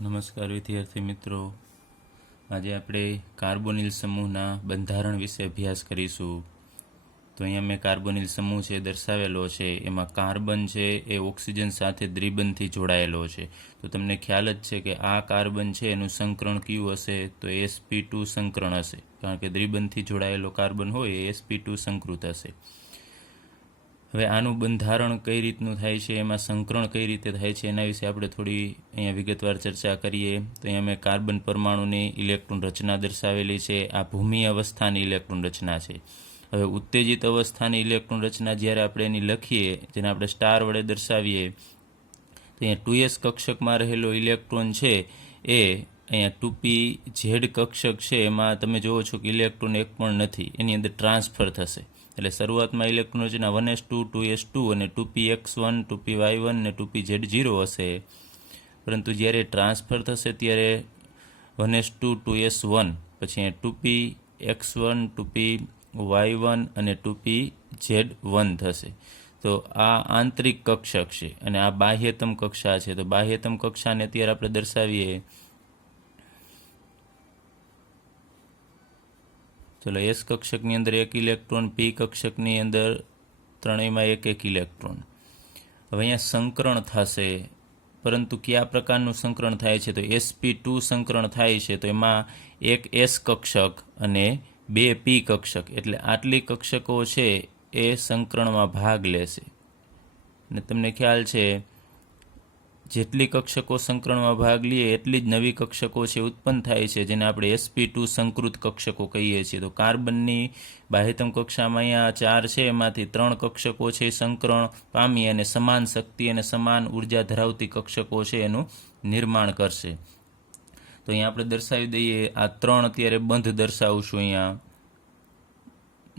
નમસ્કાર વિદ્યાર્થી મિત્રો, આજે આપણે કાર્બોનિલ સમૂહના બંધારણ વિશે અભ્યાસ કરીશું. તો અહીંયા મેં કાર્બોનિલ સમૂહ છે દર્શાવેલો છે. એમાં કાર્બન છે એ ઓક્સિજન સાથે દ્વિબંધથી જોડાયેલો છે. તો તમને ખ્યાલ જ છે કે આ કાર્બન છે એનું સંકરણ કયું હશે? તો sp2 સંકરણ હશે, કારણ કે દ્વિબંધથી જોડાયેલો કાર્બન હોય એ sp2 સંકૃત હશે. હવે આનું બંધારણ કઈ રીતનું થાય છે, એમાં સંકરણ કઈ રીતે થાય છે, એના વિશે આપણે થોડી અહીંયા વિગતવાર ચર્ચા કરીએ. તો અહીંયા મેં કાર્બન પરમાણુની ઇલેક્ટ્રોન રચના દર્શાવેલી છે. આ ભૂમિ અવસ્થાની ઇલેક્ટ્રોન રચના છે. હવે ઉત્તેજિત અવસ્થાની ઇલેક્ટ્રોન રચના જ્યારે આપણે એની લખીએ, જેને આપણે સ્ટાર વડે દર્શાવીએ, તો અહીંયા 2s કક્ષકમાં રહેલો ઇલેક્ટ્રોન છે એ અહીંયા 2p z કક્ષક છે એમાં તમે જુઓ છો કે ઇલેક્ટ્રોન એક પણ નથી, એની અંદર ટ્રાન્સફર થશે. એટલે શરૂઆતમાં ઇલેક્ટ્રોન રચના 1s2 2s2 અને 2px1 2py1 અને 2pz0 હશે, પરંતુ જ્યારે ટ્રાન્સફર થશે ત્યારે 1s2 2s1 પછી 2px1 2py1 અને 2pz1 થશે. તો આ આંતરિક કક્ષક છે અને આ બાહ્યતમ કક્ષા છે. તો બાહ્યતમ કક્ષાને અત્યારે આપણે દર્શાવીએ. ચલો, એસ કક્ષકની અંદર એક ઇલેક્ટ્રોન, પી કક્ષકની અંદર ત્રણેયમાં એક એક ઇલેક્ટ્રોન. હવે અહીંયા સંકરણ થશે, પરંતુ કયા પ્રકારનું સંકરણ થાય છે? તો sp2 સંકરણ થાય છે. તો એમાં એક એસ કક્ષક અને બે પી કક્ષક, એટલે આટલી કક્ષકો છે એ સંકરણમાં ભાગ લેશે. અને તમને ખ્યાલ છે જેટલી કક્ષકો સંકરણમાં ભાગ લે એટલી જ નવી કક્ષકો છે ઉત્પન્ન થાય છે, જેને આપણે sp2 સંકૃત કક્ષકો કહીએ છીએ. તો કાર્બનની બાહ્યતમ કક્ષામાં અહીંયા 4 છે, એમાંથી 3 કક્ષકો છે સંકરણ પામી અને સમાન શક્તિ અને સમાન ઉર્જા ધરાવતી કક્ષકો છે એનું નિર્માણ કરશે. તો અહીંયા આપણે દર્શાવી દઈએ. આ 3 અત્યારે બંધ દર્શાવશું અહીંયા.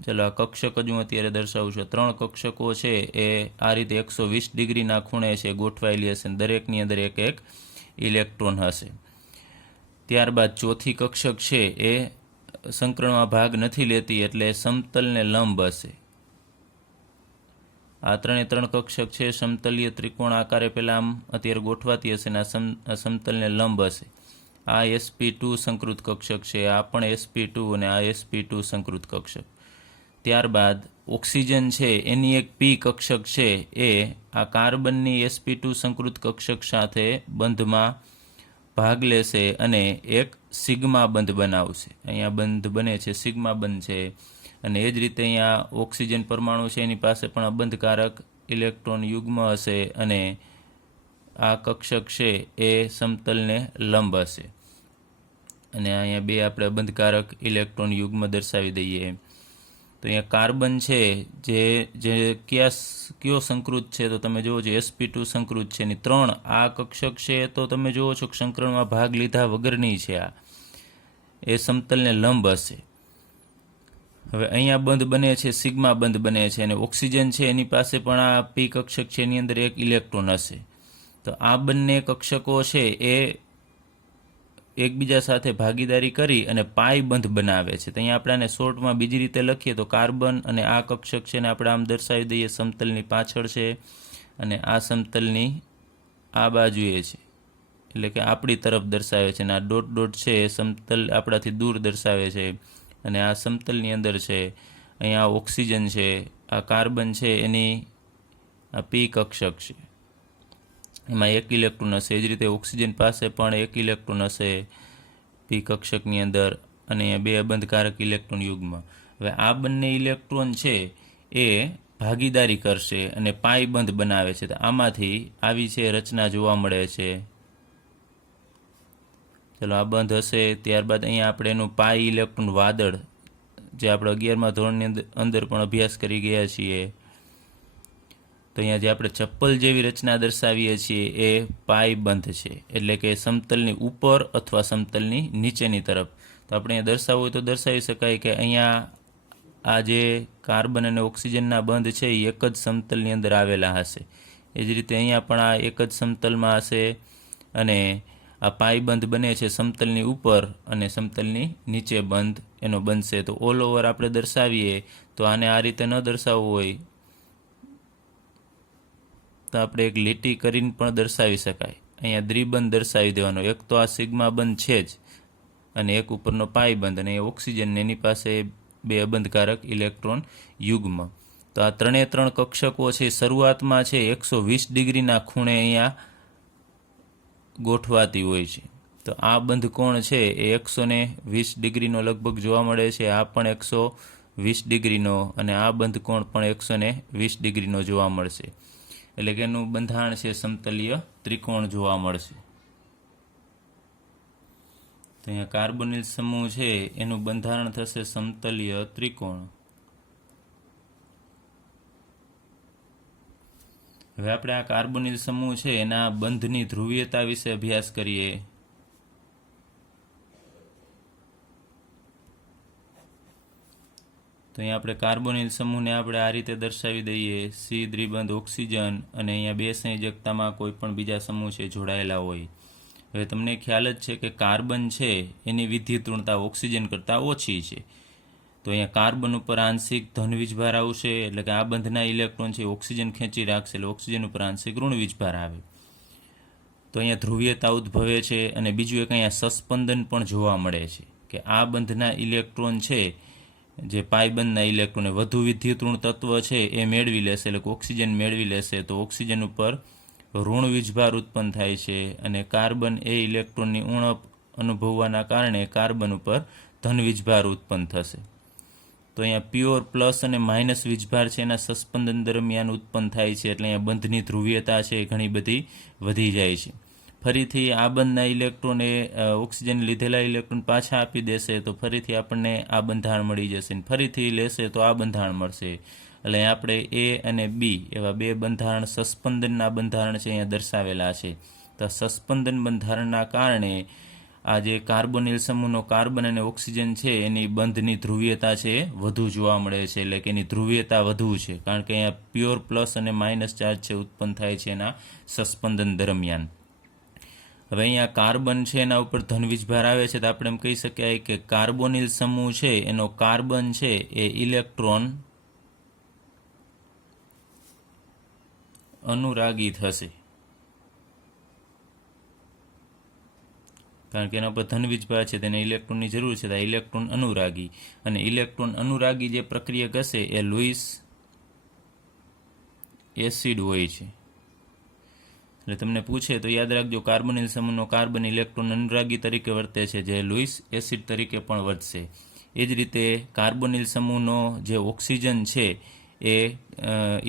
ચલો, આ કક્ષક જ હું અત્યારે દર્શાવું છું. 3 કક્ષકો છે એ આ રીતે 120 ડિગ્રીના ખૂણે છે ગોઠવાયેલી હશે, દરેકની અંદર એક એક ઇલેક્ટ્રોન હશે. ત્યારબાદ ચોથી કક્ષક છે એ સંકરણમાં ભાગ નથી લેતી, એટલે સમતલને લંબ હશે. આ 3 કક્ષક છે સમતલીય ત્રિકોણ આકારે પહેલાં આમ અત્યારે ગોઠવાતી હશે અને આ સમતલને લંબ હશે. આ sp2 સંકૃત કક્ષક છે, આ પણ sp2 અને આ sp2 સંકૃત કક્ષક. ત્યારબાદ ઓક્સિજન છે એની એક પી કક્ષક છે એ આ કાર્બનની sp2 સંકૃત કક્ષક સાથે બંધમાં ભાગ લેશે અને એક સિગ્મા બંધ બનાવશે. અહીંયા બંધ બને છે, સિગ્મા બંધ છે. અને એ જ રીતે અહીંયા ઓક્સિજન પરમાણુ છે એની પાસે પણ અબંધકારક ઇલેક્ટ્રોન યુગ્મ હશે અને આ કક્ષક છે એ સમતલને લંબ હશે. અને અહીંયા બે આપણે અબંધકારક ઇલેક્ટ્રોન યુગ્મ દર્શાવી દઈએ. તો અહીંયા કાર્બન છે જે કયો સંકૃત છે? તો તમે જુઓ છો sp2 સંકૃત છે. એની 3 આ કક્ષક છે તો તમે જુઓ છો કે સંકરણમાં ભાગ લીધા વગરની છે. આ એ સમતલને લંબ હશે. હવે અહીંયા બંધ બને છે, સિગ્મા બંધ બને છે. અને ઓક્સિજન છે એની પાસે પણ આ પી કક્ષક છે, એની અંદર એક ઇલેક્ટ્રોન હશે. તો આ બંને કક્ષકો છે એ એકબીજા સાથે ભાગીદારી કરી અને પાઈ બંધ બનાવે છે. તો અહીંયા આપણે આને શોર્ટમાં બીજી રીતે લખીએ તો કાર્બન અને આ કક્ષક છે ને આપણે આમ દર્શાવી દઈએ, સમતલની પાછળ છે અને આ સમતલની આ બાજુએ છે, એટલે કે આપણી તરફ દર્શાવે છે. અને આ ડોટ ડોટ છે એ સમતલ આપણાથી દૂર દર્શાવે છે અને આ સમતલની અંદર છે. અહીંયા ઓક્સિજન છે, આ કાર્બન છે એની આ પી કક્ષક છે, એમાં એક ઇલેક્ટ્રોન હશે. એ જ રીતે ઓક્સિજન પાસે પણ એક ઇલેક્ટ્રોન હશે પી કક્ષકની અંદર અને બે અબંધકારક ઇલેક્ટ્રોન યુગ્મ. હવે આ બંને ઇલેક્ટ્રોન છે એ ભાગીદારી કરશે અને પાઈ બંધ બનાવે છે. તો આમાંથી આવી છે રચના જોવા મળે છે. ચલો, આ બંધ હશે. ત્યારબાદ અહીંયા આપણે એનું પાઈ ઇલેક્ટ્રોન વાદળ, જે આપણે 11મા ધોરણની અંદર પણ અભ્યાસ કરી ગયા છીએ. તો અહીંયા જે આપણે ચપ્પલ જેવી રચના દર્શાવીએ છીએ એ પાઈ બંધ છે, એટલે કે સમતલની ઉપર અથવા સમતલની નીચેની તરફ. તો આપણે અહીંયા દર્શાવવું હોય તો દર્શાવી શકાય કે અહીંયા આ જે કાર્બન અને ઓક્સિજનના બંધ છે એ એક જ સમતલની અંદર આવેલા હશે. એ જ રીતે અહીંયા પણ આ એક જ સમતલમાં હશે અને આ પાઈ બંધ બને છે સમતલની ઉપર અને સમતલની નીચે બંધ એનો બનશે. તો ઓલ ઓવર આપણે દર્શાવીએ તો આને આ રીતે ન દર્શાવવું હોય તો આપણે એક લીટી કરીને પણ દર્શાવી શકાય. અહીંયા દ્વિબંધ દર્શાવી દેવાનો. એક તો આ સિગ્મા બંધ છે જ, અને એક ઉપરનો પાઈ બંધ, અને એ ઓક્સિજન એની પાસે 2 અબંધકારક ઇલેક્ટ્રોન યુગ્મ. તો આ 3 કક્ષકો છે શરૂઆતમાં છે 120 ડિગ્રીના ખૂણે અહીંયા ગોઠવાતી હોય છે. તો આ બંધ કોણ છે એ 120 ડિગ્રીનો લગભગ જોવા મળે છે, આ પણ 120 ડિગ્રીનો, અને આ બંધ કોણ પણ 120 ડિગ્રીનો જોવા મળશે. એટલે કે એનું બંધારણ છે સમતલીય ત્રિકોણ જોવા મળશે. તો અહીંયા કાર્બોનિલ સમૂહ છે એનું બંધારણ થશે સમતલીય ત્રિકોણ. હવે આપણે આ કાર્બોનિલ સમૂહ છે એના બંધની ધ્રુવીયતા વિશે અભ્યાસ કરીએ. તો અહીંયા આપણે કાર્બોનિલ સમૂહને આપણે આ રીતે દર્શાવી દઈએ. સી દ્વિબંધ ઓક્સિજન, અને અહીંયા 2 સંયોજકતામાં કોઈ પણ બીજા સમૂહ છે જોડાયેલા હોય. હવે તમને ખ્યાલ જ છે કે કાર્બન છે એની વિદ્યુતઋણતા ઓક્સિજન કરતાં ઓછી છે. તો અહીંયા કાર્બન ઉપર આંશિક ધન વીજભાર આવશે, એટલે કે આ બંધના ઇલેક્ટ્રોન છે ઓક્સિજન ખેંચી રાખશે, એટલે ઓક્સિજન ઉપર આંશિક ઋણ વીજભાર આવે. તો અહીંયા ધ્રુવીયતા ઉદ્ભવે છે. અને બીજું એક અહીંયા સસ્પંદન પણ જોવા મળે છે કે આ બંધના ઇલેક્ટ્રોન છે જે પાયબંધના ઇલેક્ટ્રોન વધુ વિદ્યુતઋણ તત્વ છે એ મેળવી લેશે, એટલે કે ઓક્સિજન મેળવી લેશે, તો ઓક્સિજન ઉપર ઋણ વીજભાર ઉત્પન્ન થાય છે. અને કાર્બન એ ઇલેક્ટ્રોનની ઉણપ અનુભવવાના કારણે કાર્બન ઉપર ધન વીજભાર ઉત્પન્ન થશે. તો અહીંયા પ્યોર પ્લસ અને માઇનસ વીજભાર છે એના સસ્પંદન દરમિયાન ઉત્પન્ન થાય છે, એટલે અહીંયા બંધની ધ્રુવીયતા છે એ ઘણી બધી વધી જાય છે. ફરીથી આ બંધના ઇલેક્ટ્રોન એ ઓક્સિજન લીધેલા ઇલેક્ટ્રોન પાછા આપી દેશે, તો ફરીથી આપણને આ બંધારણ મળી જશે, અને ફરીથી લેશે તો આ બંધારણ મળશે. એટલે આપણે એ અને બી એવા 2 બંધારણ સસ્પંદનના બંધારણ છે અહીંયા દર્શાવેલા છે. તો સસ્પંદન બંધારણના કારણે આ જે કાર્બોનિલ સમૂહનો કાર્બન અને ઓક્સિજન છે એની બંધની ધ્રુવીયતા છે વધુ જોવા મળે છે, એટલે કે એની ધ્રુવીયતા વધુ છે, કારણ કે અહીંયા પ્યોર પ્લસ અને માઇનસ ચાર્જ છે ઉત્પન્ન થાય છે એના સસ્પંદન દરમિયાન. હવે અહીંયા કાર્બન છે એના ઉપર ધન વીજભાર આવે છે, તો આપણે એમ કહી શકાય કે કાર્બોનિલ સમૂહ છે એનો કાર્બન છે એ ઇલેક્ટ્રોન અનુરાગી થશે, કારણ કે એના પર ધન વીજભાર છે તેને ઇલેક્ટ્રોનની જરૂર છે, તો આ ઇલેક્ટ્રોન અનુરાગી. અને ઇલેક્ટ્રોન અનુરાગી જે પ્રક્રિયક હશે એ લુઈસ એસિડ હોય છે. એટલે તમને પૂછે તો યાદ રાખજો, કાર્બોનિલ સમૂહનો કાર્બન ઇલેક્ટ્રોન અનુરાગી તરીકે વર્તે છે, જે લુઈસ એસિડ તરીકે પણ વર્તશે. એ જ રીતે કાર્બોનિલ સમૂહનો જે ઓક્સિજન છે એ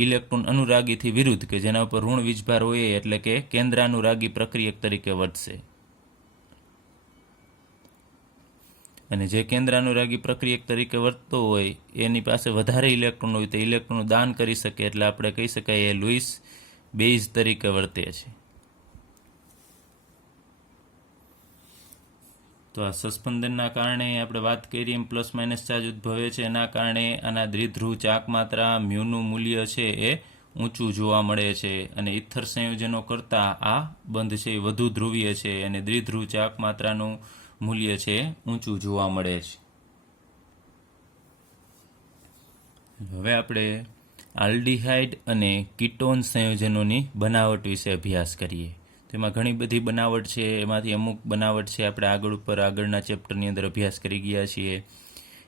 ઇલેક્ટ્રોન અનુરાગીથી વિરુદ્ધ, કે જેના ઉપર ઋણ વીજભાર હોય, એટલે કે કેન્દ્રાનુરાગી પ્રક્રિયક તરીકે વર્તશે. અને જે કેન્દ્રાનુરાગી પ્રક્રિયક તરીકે વર્તતો હોય એની પાસે વધારે ઇલેક્ટ્રોન હોય તો ઇલેક્ટ્રોનનું દાન કરી શકે, એટલે આપણે કહી શકાય એ લુઈસ બેઝ તરીકે વર્તે છે. તો આ સસ્પંદનના કારણે આપણે વાત કરી એમ પ્લસ માઇનસ ચાર્જ ઉદ્ભવે છે, એના કારણે આના દ્વિધ્રુવ ચાક માત્રા મ્યુનું મૂલ્ય છે એ ઊંચું જોવા મળે છે. અને ઇથર સંયોજનો કરતાં આ બંધ છે એ વધુ ધ્રુવીય છે, અને દ્વિધ્રુવ ચાક માત્રાનું મૂલ્ય છે ઊંચું જોવા મળે છે. હવે આપણે આલ્ડીહાઇડ અને કીટોન સંયોજનોની બનાવટ વિશે અભ્યાસ કરીએ. તેમાં ઘણી બધી બનાવટ છે, એમાંથી અમુક બનાવટ છે આપણે આગળના ચેપ્ટરની અંદર અભ્યાસ કરી ગયા છીએ.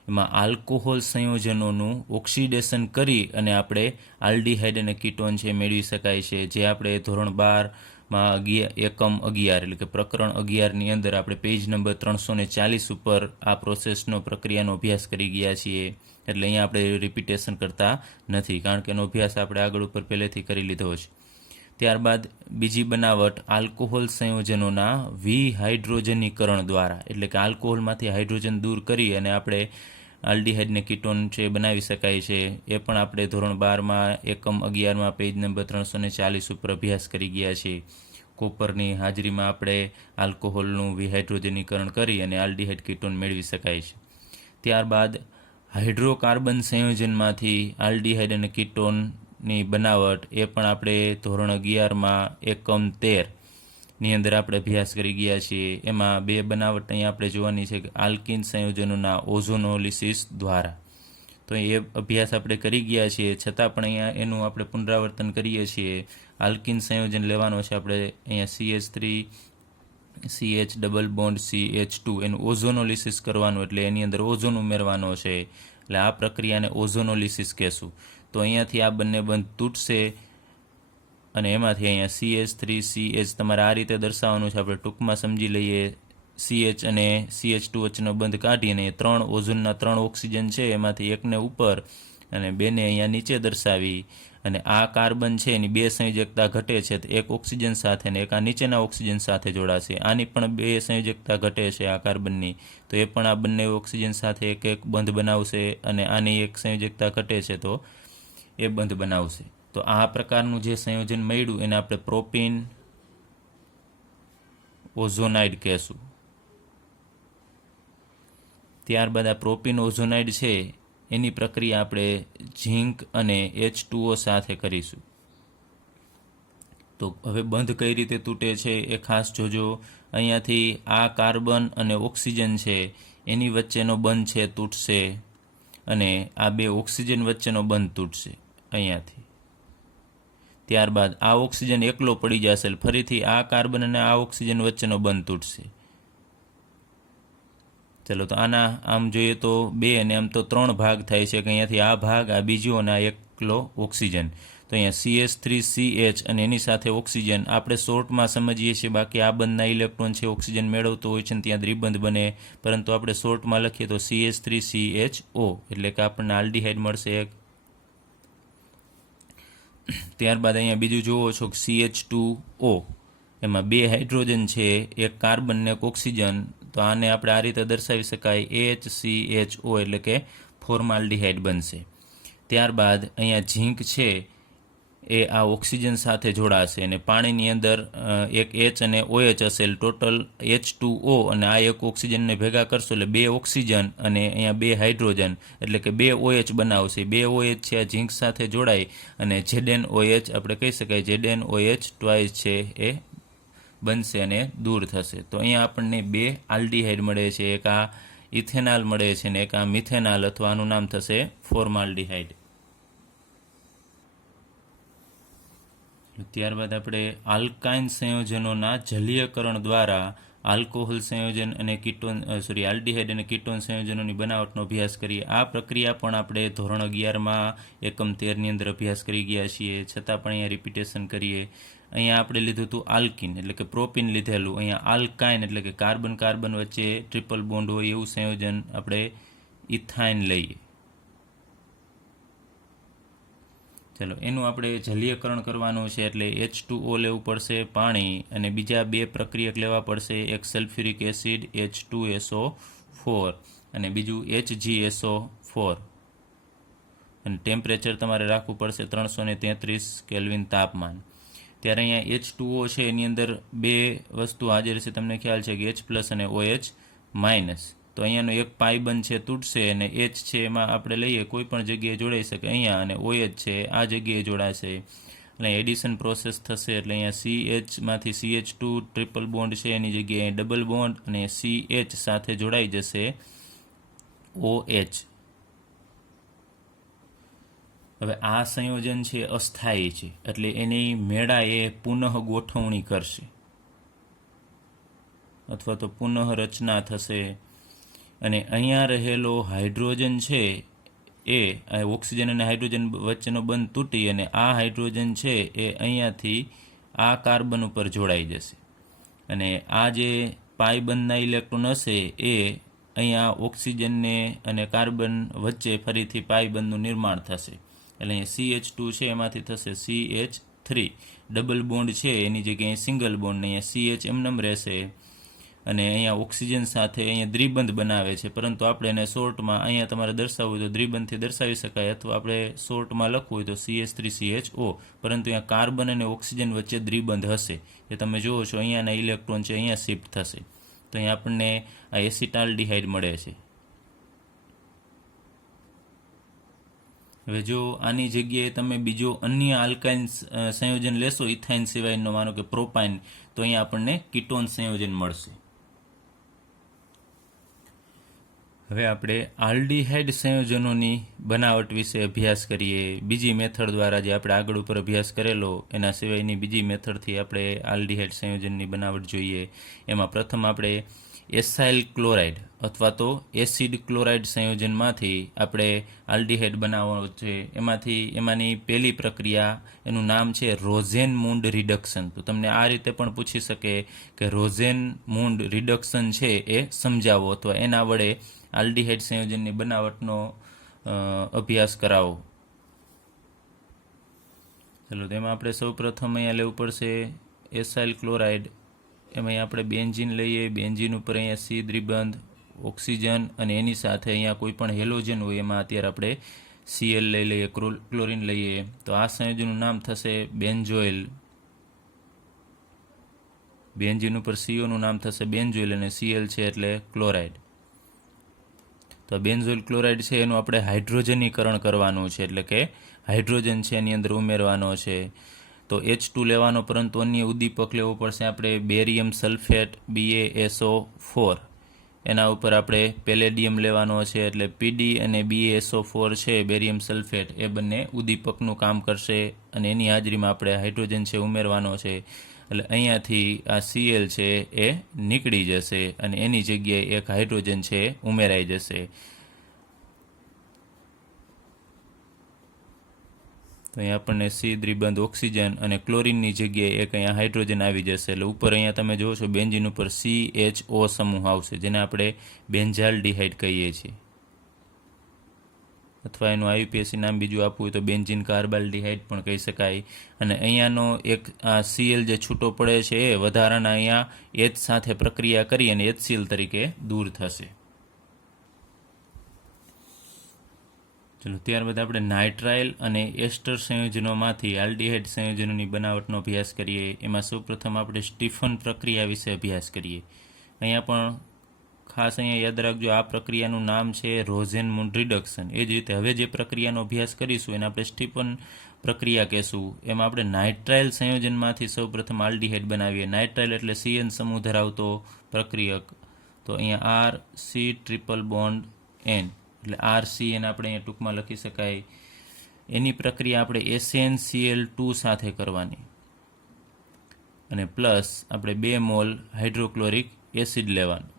એમાં આલ્કોહોલ સંયોજનોનું ઓક્સિડેશન કરી અને આપણે આલ્ડીહાઇડ અને કીટોન છે મેળવી શકાય છે, જે આપણે ધોરણ 12માં એકમ 11 એટલે કે પ્રકરણ 11ની અંદર આપણે પેજ નંબર 340 ઉપર આ પ્રોસેસનો પ્રક્રિયાનો અભ્યાસ કરી ગયા છીએ. એટલે અહીંયા આપણે રિપીટેશન કરતા નથી, કારણ કે એનો અભ્યાસ આપણે આગળ ઉપર પહેલેથી કરી લીધો છે. ત્યારબાદ બીજી બનાવટ આલ્કોહોલ સંયોજનોના વિહાઇડ્રોજનીકરણ દ્વારા, એટલે કે આલ્કોહોલમાંથી હાઇડ્રોજન દૂર કરી અને આપણે આલ્ડીહાઇડ ને કીટોન છે બનાવી શકાય છે. એ પણ આપણે ધોરણ 12માં એકમ 11માં પેજ નંબર 340 ઉપર અભ્યાસ કરી ગયા છીએ. કોપરની હાજરીમાં આપણે આલ્કોહોલનું વિહાઇડ્રોજનીકરણ કરી અને આલ્ડીહાઇડ કીટોન મેળવી શકાય છે. ત્યારબાદ હાઇડ્રોકાર્બન સંયોજનમાંથી આલ્ડીહાઇડ અને કીટોનની બનાવટ, એ પણ આપણે ધોરણ 11માં એકમ 13ની અંદર આપણે અભ્યાસ કરી ગયા છીએ. એમાં 2 બનાવટ અહીંયા આપણે જોવાની છે કે આલ્કીન સંયોજનોના ઓઝોનોલિસિસ દ્વારા. તો એ અભ્યાસ આપણે કરી ગયા છીએ, છતાં પણ અહીંયા એનું આપણે પુનરાવર્તન કરીએ છીએ. આલ્કિન સંયોજન લેવાનો છે આપણે અહીંયા CH3 CH double bond CH2 એનું ઓઝોનોલિસિસ કરવાનું, એટલે એની અંદર ઓઝોન ઉમેરવાનો છે, એટલે આ પ્રક્રિયાને ઓઝોનોલિસિસ કહેશું. તો અહીંયાથી આ બંને બંધ તૂટશે અને એમાંથી અહીંયા CH3 CH તમારે આ રીતે દર્શાવવાનું છે. આપણે ટૂંકમાં સમજી લઈએ. CH અને CH2 વચ્ચેનો બંધ કાઢી અને 3 ઓઝોનના 3 ઓક્સિજન છે એમાંથી એકને ઉપર અને બેને અહીંયા નીચે દર્શાવી, અને આ કાર્બન છે એની 2 સંયોજકતા ઘટે છે, તો એક ઓક્સિજન સાથે ને એક આ નીચેના ઓક્સિજન સાથે જોડાશે. આની પણ 2 સંયોજકતા ઘટે છે આ કાર્બનની, તો એ પણ આ બંને ઓક્સિજન સાથે એક એક બંધ બનાવશે, અને આની એક સંયોજકતા ઘટે છે તો એ બંધ બનાવશે. તો આ પ્રકારનું જે સંયોજન મળ્યું એને આપણે પ્રોપીન ઓઝોનાઇડ કહેશું. ત્યારબાદ આ પ્રોપીન ઓઝોનાઇડ છે એની પ્રક્રિયા આપણે ઝીંક અને H2O સાથે કરીશું. તો હવે બંધ કઈ રીતે તૂટે છે એ ખાસ જોજો. અહીંયાથી આ કાર્બન અને ઓક્સિજન છે એની વચ્ચેનો બંધ છે તૂટશે, અને આ 2 ઓક્સિજન વચ્ચેનો બંધ તૂટશે અહીંયાથી. ત્યારબાદ આ ઓક્સિજન એકલો પડી જશે, ફરીથી આ કાર્બન અને આ ઓક્સિજન વચ્ચેનો બંધ તૂટશે. ચલો, તો આના આમ જોઈએ તો 2 અને આમ તો 3 ભાગ થાય છે, કે અહીંયાથી આ ભાગ, આ બીજો અને આ એકલો ઓક્સિજન. તો અહીંયા CH3CH અને એની સાથે ઓક્સિજન આપણે શોર્ટમાં સમજીએ છીએ, બાકી આ બંધના ઇલેક્ટ્રોન છે ઓક્સિજન મેળવતો હોય છે ને ત્યાં દ્વિબંધ બને, પરંતુ આપણે શોર્ટમાં લખીએ તો CH3CHO, એટલે કે આપણને આલ્ડીહાઇડ મળશે એક. ત્યારબાદ અહીંયા બીજું જોવો છો કે CH2O, એમાં 2 હાઇડ્રોજન છે, એક કાર્બન ને એક ઓક્સિજન. તો આને આપણે આ રીતે દર્શાવી શકાય HCHO, એટલે કે ફોર્માલ્ડીહાઇડ બનશે. ત્યારબાદ અહીંયા ઝીંક છે એ આ ઓક્સિજન સાથે જોડાશે, અને પાણીની અંદર એક H અને OH હશે, ટોટલ H2O, અને આ એક ઓક્સિજનને ભેગા કરશો એટલે 2 ઓક્સિજન અને અહીંયા 2 હાઇડ્રોજન, એટલે કે 2 OH બનાવશે. 2 OH છે આ ઝીંક સાથે જોડાય અને ZnOH આપણે કહી શકાય, ZnOH ટ્વાઇસ છે એ બનશે અને દૂર થશે. તો અહીંયા આપણને 2 આલ્ડીહાઇડ મળે છે, એક આ ઇથેનાલ મળે છે ને એક આ મિથેનાલ, અથવા આનું નામ થશે ફોર્માલ્ડીહાઇડ. ત્યારબાદ આપણે આલ્કાઇન સંયોજનોના જલીયકરણ દ્વારા આલ્કોહોલ સંયોજન અને આલ્ડીહાઇડ અને કીટોન સંયોજનોની બનાવટનો અભ્યાસ કરીએ. આ પ્રક્રિયા પણ આપણે ધોરણ 11માં એકમ 13ની અંદર અભ્યાસ કરી ગયા છીએ, છતાં પણ અહીંયા રિપીટેશન કરીએ. અહીંયા આપણે લીધું હતું આલ્કિન, એટલે કે પ્રોપીન લીધેલું. અહીંયા આલ્કાઇન એટલે કે કાર્બન કાર્બન વચ્ચે ટ્રિપલ બોન્ડ હોય એવું સંયોજન આપણે ઇથાઇન લઈએ. ચલો, એનું આપણે જલીયકરણ કરવાનું છે, એટલે H2O લેવું પડશે પાણી, અને બીજા 2 પ્રક્રિયક લેવા પડશે, એક સલ્ફ્યુરિક એસિડ H2SO4 અને બીજું HgSO4, અને ટેમ્પરેચર તમારે રાખવું પડશે 333 કેલ્વિન તાપમાન. ત્યારે અહીંયા H2O છે એની અંદર 2 વસ્તુ હાજર છે, તમને ખ્યાલ છે કે H+ અને OH-. તો અહીંયાનો એક પાઇબંધ છે તૂટશે, અને H છે એમાં આપણે લઈએ કોઈ પણ જગ્યાએ જોડાઈ શકે અહીંયા, અને OH છે આ જગ્યાએ જોડાશે, એટલે એડિશન પ્રોસેસ થશે. એટલે અહીંયા CHમાંથી CH2 ટ્રિપલ બોન્ડ છે એની જગ્યાએ ડબલ બોન્ડ, અને CH સાથે જોડાઈ જશે OH. હવે આ સંયોજન છે અસ્થાયી છે, એટલે એની મેળા એ પુનઃ ગોઠવણી કરશે અથવા તો પુનઃ રચના થશે. અને અહીંયા રહેલો હાઇડ્રોજન છે એ ઓક્સિજન અને હાઇડ્રોજન વચ્ચેનો બંધ તૂટી અને આ હાઇડ્રોજન છે એ અહીંયાથી આ કાર્બન ઉપર જોડાઈ જશે, અને આ જે પાઈ બંધના ઇલેક્ટ્રોન હશે એ અહીંયા ઓક્સિજનને અને કાર્બન વચ્ચે ફરીથી પાઈ બંધનું નિર્માણ થશે. એટલે અહીંયા CH2 છે એમાંથી થશે CH3, ડબલ બોન્ડ છે એની જગ્યાએ સિંગલ બોન્ડ, અહીંયા CH એમનેમ રહેશે, અને અહીંયા ઓક્સિજન સાથે અહીંયા દ્વિબંધ બનાવે છે, પરંતુ આપણે એને શોર્ટમાં અહીંયા તમારે દર્શાવવું હોય તો દ્વિબંધથી દર્શાવી શકાય, અથવા આપણે શોર્ટમાં લખવું હોય તો CH3CHO, પરંતુ અહીંયા કાર્બન અને ઓક્સિજન વચ્ચે દ્વિબંધ હશે, એ તમે જુઓ છો અહીંયાના ઇલેક્ટ્રોન છે અહીંયા શિફ્ટ થશે. તો અહીંયા આપણને આ એસિટાલ્ડીહાઇડ મળે છે. હવે જો આની જગ્યાએ તમે બીજો અન્ય આલ્કાઇન સંયોજન લેશો ઇથાઇન સિવાયનો, માનો કે પ્રોપાઇન, તો અહીંયા આપણને કીટોન સંયોજન મળશે. હવે આપણે આલ્ડીહાઇડ સંયોજનોની બનાવટ વિશે અભ્યાસ કરીએ. બીજી મેથડ દ્વારા જે આપણે આગળ ઉપર અભ્યાસ કરેલો એના સિવાયની બીજી મેથડથી આપણે આલ્ડીહાઇડ સંયોજનની બનાવટ જોઈએ. એમાં પ્રથમ આપણે એસાઇલ ક્લોરાઇડ અથવા તો એસિડ ક્લોરાઇડ સંયોજનમાંથી આપણે આલ્ડીહાઇડ બનાવવાનો છે. એમાંની પહેલી પ્રક્રિયા, એનું નામ છે રોઝેનમુન્ડ રિડક્શન. તો તમને આ રીતે પણ પૂછી શકે કે રોઝેનમુન્ડ રિડક્શન છે એ સમજાવો અથવા એના વડે આલ્ડીહાઇડ સંયોજનની બનાવટનો અભ્યાસ કરાવો. ચાલો, તેમાં આપણે સૌ પ્રથમ અહીંયા લેવું પડશે એસાઇલ ક્લોરાઇડ. એમાં આપણે બેન્ઝીન લઈએ. બેન્ઝીન ઉપર અહીંયા સી દ્વિબંધ, ઓક્સિજન અને એની સાથે અહીંયા કોઈ પણ હેલોજન હોય એમાં અત્યારે આપણે Cl લઈ લઈએ, ક્લોરીન લઈએ. તો આ સંયોજનનું નામ થશે બેન્ઝોઇલ. બેન્ઝીન ઉપર સીઓનું નામ થશે બેન્ઝોઇલ અને Cl છે એટલે ક્લોરાઇડ. તો બેન્ઝોઇલ ક્લોરાઇડ છે એનું આપણે હાઇડ્રોજનીકરણ કરવાનું છે, એટલે કે હાઇડ્રોજન છે એની અંદર ઉમેરવાનો છે. તો H2 લેવાનો, પરંતુ અન્ય ઉદ્દીપક લેવો પડશે આપણે બેરિયમ સલ્ફેટ BaSO4. એના ઉપર આપણે પેલેડિયમ લેવાનો છે, એટલે PD અને BaSO4 છે બેરિયમ સલ્ફેટ, એ બંને ઉદ્દીપકનું કામ કરશે અને એની હાજરીમાં આપણે હાઇડ્રોજન છે ઉમેરવાનો છે. એટલે અહીંયાથી આ Cl છે એ નીકળી જશે અને એની જગ્યાએ એક હાઇડ્રોજન છે ઉમેરાઈ જશે. તો અહીંયા આપણને સી દ્વિબંધ ઓક્સિજન અને ક્લોરીનની જગ્યાએ એક અહીંયા હાઇડ્રોજન આવી જશે. એટલે ઉપર અહીંયા તમે જોવો છો બેન્ઝીન ઉપર CHO સમૂહ આવશે, જેને આપણે બેન્ઝાલ્ડિહાઇડ કહીએ છીએ, અથવા એનું IUPAC નામ બીજું આપવું હોય તો બેન્ઝીન કાર્બાલ્ડિહાઇડ પણ કહી શકાય. અને અહીંયાનો એક આ Cl જે છૂટો પડે છે એ વધારાના અહીંયા H સાથે પ્રક્રિયા કરી અને HCl તરીકે દૂર થશે. ચલો, ત્યારબાદ આપણે નાઇટ્રાઇલ અને એસ્ટર સંયોજનોમાંથી આલ્ડીહાઇડ સંયોજનોની બનાવટનો અભ્યાસ કરીએ. એમાં સૌપ્રથમ આપણે સ્ટીફન પ્રક્રિયા વિશે અભ્યાસ કરીએ. અહીંયા પણ ખાસ અહીંયા યાદ રાખજો, આ પ્રક્રિયાનું નામ છે રોઝેનમુન્ડ રિડક્શન. એ જ રીતે હવે જે પ્રક્રિયાનો અભ્યાસ કરીશું એને આપણે સ્ટીફન પ્રક્રિયા કહેશું. એમાં આપણે નાઇટ્રાઇલ સંયોજનમાંથી સૌપ્રથમ આલ્ડીહાઇડ બનાવીએ. નાઇટ્રાઇલ એટલે CN સમૂહ ધરાવતો પ્રક્રિયક. તો અહીંયા RC∼N એટલે RC એને આપણે અહીંયા ટૂંકમાં લખી શકાય. એની પ્રક્રિયા આપણે SnCl2 સાથે કરવાની અને પ્લસ આપણે 2 મોલ હાઇડ્રોક્લોરિક એસિડ લેવાનું.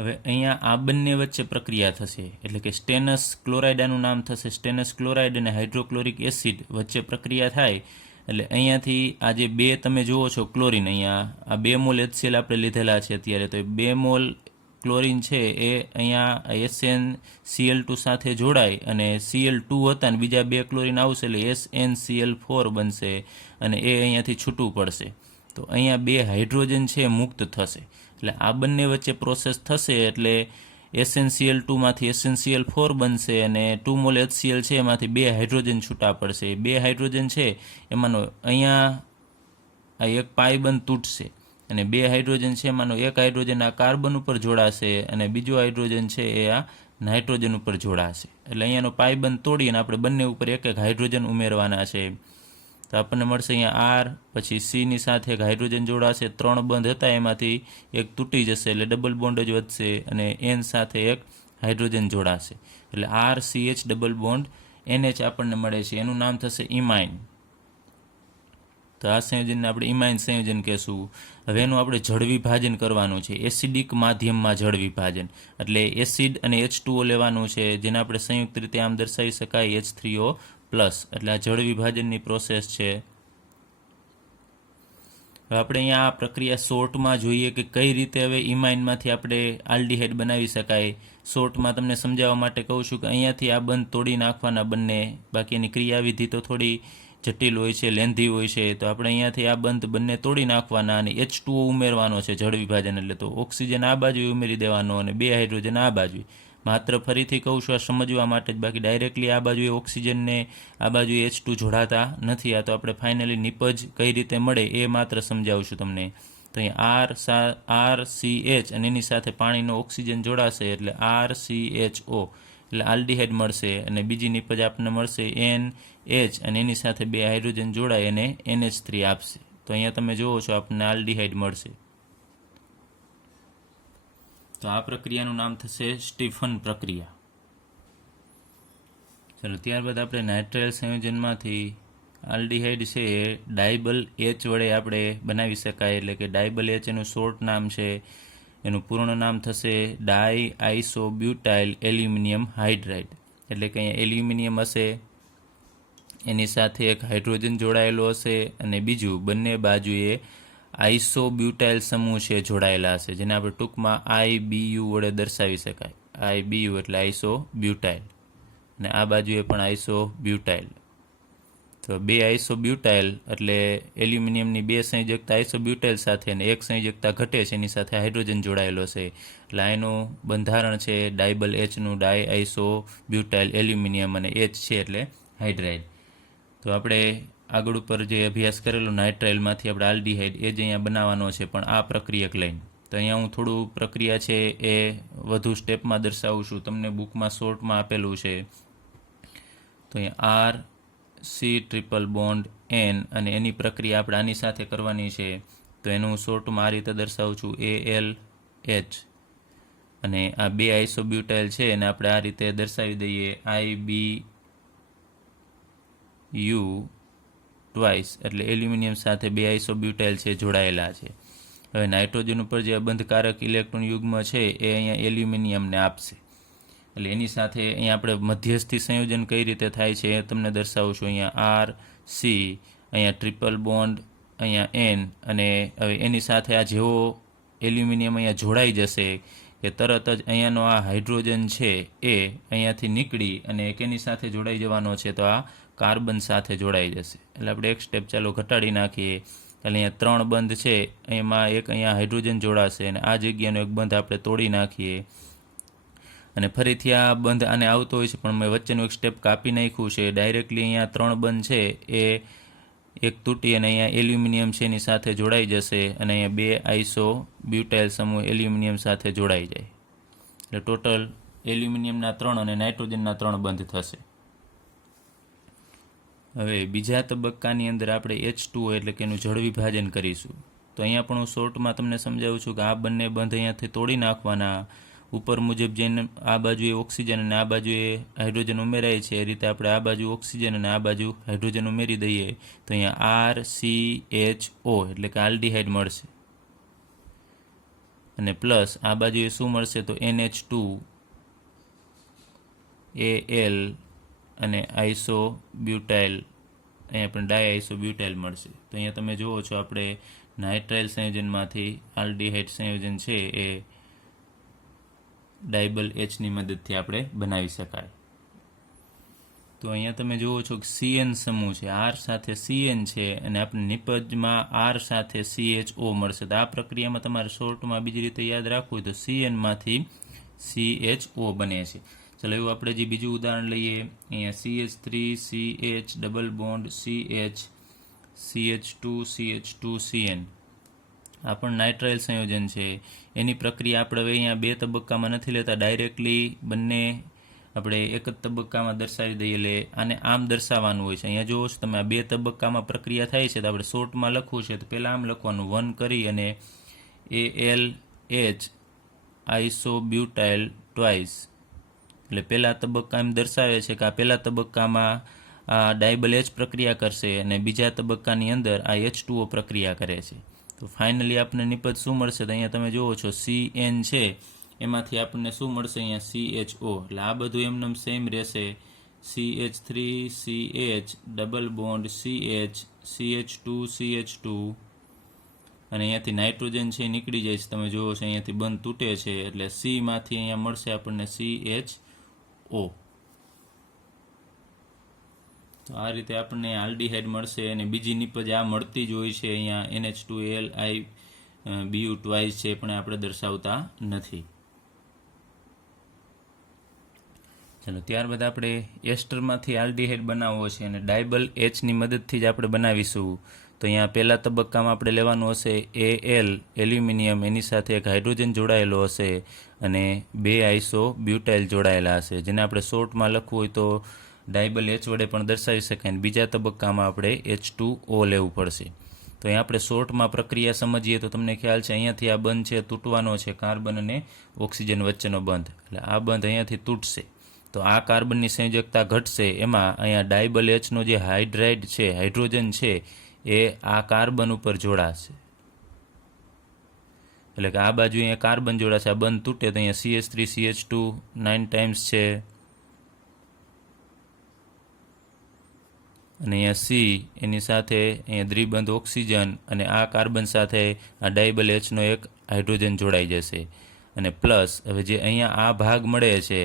હવે અહીંયા આ બંને વચ્ચે પ્રક્રિયા થશે, એટલે કે સ્ટેનસ ક્લોરાઇડ આનું નામ થશે. સ્ટેનસ ક્લોરાઇડ અને હાઇડ્રોક્લોરિક એસિડ વચ્ચે પ્રક્રિયા થાય એટલે અહીંયાથી આ જે 2 તમે જુઓ છો ક્લોરીન, અહીંયા આ 2 મોલ HCl આપણે લીધેલા છે અત્યારે, તો 2 મોલ ક્લોરીન છે એ અહીંયા SnCl2 સાથે જોડાય અને Cl2 હતા અને બીજા 2 ક્લોરીન આવશે એટલે SnCl4 બનશે અને એ અહીંયાથી છૂટું પડશે. તો અહીંયા 2 હાઇડ્રોજન છે મુક્ત થશે. એટલે આ બંને વચ્ચે પ્રોસેસ થશે એટલે SnCl2માંથી SnCl4 બનશે અને 2 મોલ HCl છે એમાંથી 2 હાઇડ્રોજન છૂટા પડશે. 2 હાઇડ્રોજન છે એમાંનો અહીંયા આ એક પાઇબંધ તૂટશે અને 2 હાઇડ્રોજન છે એમાંનો એક હાઇડ્રોજન આ કાર્બન ઉપર જોડાશે અને બીજો હાઇડ્રોજન છે એ આ નાઇટ્રોજન ઉપર જોડાશે. એટલે અહીંયાનો પાઇબંધ તોડીને આપણે બંને ઉપર એક એક હાઇડ્રોજન ઉમેરવાના છે. તો આપણને મળશે અહીંયા R, પછી Cની સાથે એક હાઇડ્રોજન જોડાશે. 3 બંધ હતા એમાંથી એક તૂટી જશે એટલે ડબલ બોન્ડ જ વધશે અને N સાથે એક હાઇડ્રોજન જોડાશે એટલે RCH ડબલ બોન્ડ NH આપણને મળે છે. એનું નામ થશે ઇમાઇન. તો આ સંયોજનને આપણે ઇમાઇન સંયોજન કહેશું. હવે એનું આપણે જળ વિભાજન કરવાનું છે, એસિડિક માધ્યમમાં જળ વિભાજન. એટલે એસિડ અને H2O લેવાનું છે, જેને આપણે સંયુક્ત રીતે આમ દર્શાવી શકાય H3O+. એટલે આ જળ વિભાજનની પ્રોસેસ છે. હવે આપણે અહીંયા આ પ્રક્રિયા શોર્ટમાં જોઈએ કે કઈ રીતે હવે ઇમાઇનમાંથી આપણે આલ્ડીહાઇડ બનાવી શકાય. શોર્ટમાં તમને સમજાવવા માટે કહું છું કે અહીંયાથી આ બંધ તોડી નાખવાના બંને, બાકી એની ક્રિયાવિધિ તો થોડી જટિલ હોય છે, લેન્ધી હોય છે. તો આપણે અહીંયાથી આ બંધ બંને તોડી નાખવાના અને H2O ઉમેરવાનો છે જળ વિભાજન એટલે. તો ઓક્સિજન આ બાજુ ઉમેરી દેવાનો અને 2 હાઇડ્રોજન આ બાજુ. માત્ર ફરીથી કહું છું આ સમજવા માટે જ, બાકી ડાયરેક્ટલી આ બાજુએ ઓક્સિજનને આ બાજુએ H2 જોડાતા નથી. આ તો આપણે ફાઇનલી નિપજ કઈ રીતે મળે એ માત્ર સમજાવું છું તમને. તો અહીંયા RCH અને એની સાથે પાણીનો ઓક્સિજન જોડાશે એટલે RCHO એટલે આલ્ડીહાઇડ મળશે અને બીજી નિપજ આપણને મળશે NH અને એની સાથે 2 હાઇડ્રોજન જોડાય અને NH3 આપશે. તો અહીંયા તમે જુઓ છો આપણને આલ્ડીહાઇડ મળશે. તો આ પ્રક્રિયાનું નામ થશે સ્ટીફન પ્રક્રિયા. ચાલો ત્યારબાદ આપણે નાઇટ્રાઇલ સંયોજનમાંથી આલ્ડીહાઇડ છે એ ડાયબલ એચ વડે આપણે બનાવી શકાય, એટલે કે ડાયબલ એચ એનું શોર્ટ નામ છે. એનું પૂર્ણ નામ થશે ડાય આઇસોબ્યુટાઇલ એલ્યુમિનિયમ હાઇડ્રાઇડ. એટલે કે અહીંયા એલ્યુમિનિયમ હશે, એની સાથે એક હાઇડ્રોજન જોડાયેલો હશે, અને બીજું બંને બાજુએ આઇસોબ્યુટાઇલ સમૂહ છે જોડાયેલા હશે, જેને આપણે ટૂંકમાં IBU વડે દર્શાવી શકાય. IBU એટલે આઇસોબ્યુટાઇલ, અને આ બાજુએ પણ આઇસોબ્યુટાઇલ. તો બે આઇસોબ્યુટાઇલ એટલે એલ્યુમિનિયમની બે સંયોજકતા આઇસોબ્યુટાઇલ સાથે અને એક સંયોજકતા ઘટે છે, એની સાથે હાઇડ્રોજન જોડાયેલો છે. એટલે આનું બંધારણ છે ડાયબલ એચનું, ડાય આઇસોબ્યુટાઇલ એલ્યુમિનિયમ, અને એચ છે એટલે હાઇડ્રાઇડ. તો આપણે આગળ ઉપર જે અભ્યાસ કરેલો નાઇટ્રાઇલમાંથી આપણે આલ્ડીહાઇડ એ જ અહીંયા બનાવવાનો છે, પણ આ પ્રક્રિયક લઈને. તો અહીંયા હું થોડું પ્રક્રિયા છે એ વધુ સ્ટેપમાં દર્શાવું છું. તમને બુકમાં શોર્ટમાં આપેલું છે. તો અહીંયા R-C-ટ્રિપલ-બોન્ડ N, અને એની પ્રક્રિયા આપણે આની સાથે કરવાની છે. તો એનું શોર્ટમાં આ રીતે દર્શાવું છું ALH, અને આ બે આઇસોબ્યુટાઇલ છે એને આપણે આ રીતે દર્શાવી દઈએ IBU ટ્વાઇસ, એટલે એલ્યુમિનિયમ સાથે બે આઇસોબ્યુટાઇલ છે જોડાયેલા છે. હવે નાઇટ્રોજન ઉપર જે અબંધકારક ઇલેક્ટ્રોન યુગ્મ છે એ અહીંયા એલ્યુમિનિયમને આપશે. એટલે એની સાથે અહીંયા આપણે મધ્યસ્થી સંયોજન કઈ રીતે થાય છે એ તમને દર્શાવું છું. અહીંયા R-C, અહીંયા ટ્રિપલ બોન્ડ, અહીંયા N, અને હવે એની સાથે આ જેવો એલ્યુમિનિયમ અહીંયા જોડાઈ જશે કે તરત જ અહીંયાનો આ હાઇડ્રોજન છે એ અહીંયાથી નીકળી અને એક એની સાથે જોડાઈ જવાનો છે, તો આ કાર્બન સાથે જોડાઈ જશે. એટલે આપણે એક સ્ટેપ ચાલો ઘટાડી નાખીએ. એટલે અહીંયા 3 બંધ છે, એમાં એક અહીંયા હાઇડ્રોજન જોડાશે, અને આ જગ્યાનો એક બંધ આપણે તોડી નાખીએ. અને ફરીથી આ બંધ આને આવતો હોય છે, પણ મેં વચ્ચેનું એક સ્ટેપ કાપી નાખ્યું છે. ડાયરેક્ટલી અહીંયા 3 બંધ છે એ એક તૂટી અને અહીંયા એલ્યુમિનિયમ છે એની સાથે જોડાઈ જશે, અને અહીંયા બે આઇસોબ્યુટાઇલ સમૂહ એલ્યુમિનિયમ સાથે જોડાઈ જાય. એટલે ટોટલ એલ્યુમિનિયમના 3 અને નાઇટ્રોજનના 3 બંધ થશે. હવે બીજા તબક્કાની અંદર આપણે H2O એટલે કે એનું જળ વિભાજન કરીશું. તો અહીંયા પણ હું શોર્ટમાં તમને સમજાવું છું કે આ બંને બંધ અહીંયાથી તોડી નાખવાના. ઉપર મુજબ જેને આ બાજુએ ઓક્સિજન અને આ બાજુએ હાઇડ્રોજન ઉમેરાય છે, એ રીતે આપણે આ બાજુ ઓક્સિજન અને આ બાજુ હાઇડ્રોજન ઉમેરી દઈએ તો અહીંયા RCHO એટલે કે આલ્ડીહાઇડ મળશે. અને પ્લસ આ બાજુએ શું મળશે તો NH2Al અને આઇસોબ્યુટાઇલ, અહીંયા પણ ડાય આઇસોબ્યુટાઇલ મળશે. તો અહીંયા તમે જુઓ છો આપણે નાઇટ્રાઇલ સંયોજનમાંથી આલ્ડીહાઇડ સંયોજન છે એ ડાયબલ એચની મદદથી આપણે બનાવી શકાય. તો અહીંયા તમે જુઓ છો કે CN સમૂહ છે, R સાથે CN છે, અને આપણે નિપજમાં R સાથે CHO મળશે. તો આ પ્રક્રિયામાં તમારે શોર્ટમાં બીજી રીતે યાદ રાખવું હોય તો CN માંથી CHO બને છે. ચાલો એવું આપણે જે બીજું ઉદાહરણ લઈએ. અહીંયા CH3CH double bond CH CH2 CH2 CN, આ પણ નાઇટ્રાઇલ સંયોજન છે. એની પ્રક્રિયા આપણે હવે અહીંયા 2 તબક્કામાં નથી લેતા, ડાયરેક્ટલી બંને આપણે એક જ તબક્કામાં દર્શાવી દઈએ. એટલે આને આમ દર્શાવવાનું હોય છે. અહીંયા જુઓ છો તમે આ 2 તબક્કામાં પ્રક્રિયા થાય છે, તો આપણે શોર્ટમાં લખવું છે તો પહેલાં આમ લખવાનું 1 કરી અને ALH આઇસોબ્યુટાઇલ ટ્વાઇસ, એટલે પહેલા તબક્કા એમ દર્શાવે છે કે આ પહેલા તબક્કામાં આ ડાયબલ એચ પ્રક્રિયા કરશે અને બીજા તબક્કાની અંદર આ H2O પ્રક્રિયા કરે છે. તો ફાઇનલી આપણને નિપજ શું મળશે તો અહીંયા તમે જુઓ છો CN છે એમાંથી આપણને શું મળશે અહીંયા CHO. એટલે આ બધું એમનેમ સેમ રહેશે. CH3CH double bond CH CH2 CH2, અને અહીંયાથી નાઇટ્રોજન છે એ નીકળી જાય છે. તમે જુઓ છો અહીંયાથી બંધ તૂટે છે, એટલે C માંથી અહીંયા મળશે આપણને CHO. તો આ રીતે આપણને આલ્ડીહાઇડ મળશે, અને બીજી નિપજ આ મળતી જ હોય છે. અહીંયા NH2Al IBU ટ્વાઇસ છે પણ આપણે દર્શાવતા નથી. ચાલો ત્યારબાદ આપણે એસ્ટરમાંથી આલ્ડીહાઇડ બનાવવો છે અને ડાયબલ એચની મદદથી જ આપણે બનાવીશું. તો અહીંયા પહેલા તબક્કામાં આપણે લેવાનું હશે Al એલ્યુમિનિયમ, એની સાથે એક હાઇડ્રોજન જોડાયેલો હશે અને 2 આઇસોબ્યુટાઇલ જોડાયેલા હશે, જેને આપણે શોર્ટમાં લખવું હોય તો ડાયબલ એચ વડે પણ દર્શાવી શકાય. અને બીજા તબક્કામાં આપણે H2O લેવું પડશે. તો અહીં આપણે શોર્ટમાં પ્રક્રિયા સમજીએ તો તમને ખ્યાલ છે અહીંયાથી આ બંધ છે તૂટવાનો છે, કાર્બન અને ઓક્સિજન વચ્ચેનો બંધ, એટલે આ બંધ અહીંયાથી તૂટશે તો આ કાર્બનની સંયોજકતા ઘટશે, એમાં અહીંયા ડાયબલ એચનો જે હાઇડ્રાઇડ છે, હાઇડ્રોજન છે, એ આ કાર્બન ઉપર જોડાશે, એટલે કે આ બાજુ અહીંયા કાર્બન જોડાશે, આ બંધ તૂટે તો અહીંયા CH3CH2 9 ટાઈમ્સ છે, અને અહીંયા C એની સાથે અહીંયા દ્વિબંધ ઓક્સિજન અને આ કાર્બન સાથે આ ડાયબલ એચનો એક હાઇડ્રોજન જોડાઈ જશે, અને પ્લસ હવે જે અહીંયા આ ભાગ મળે છે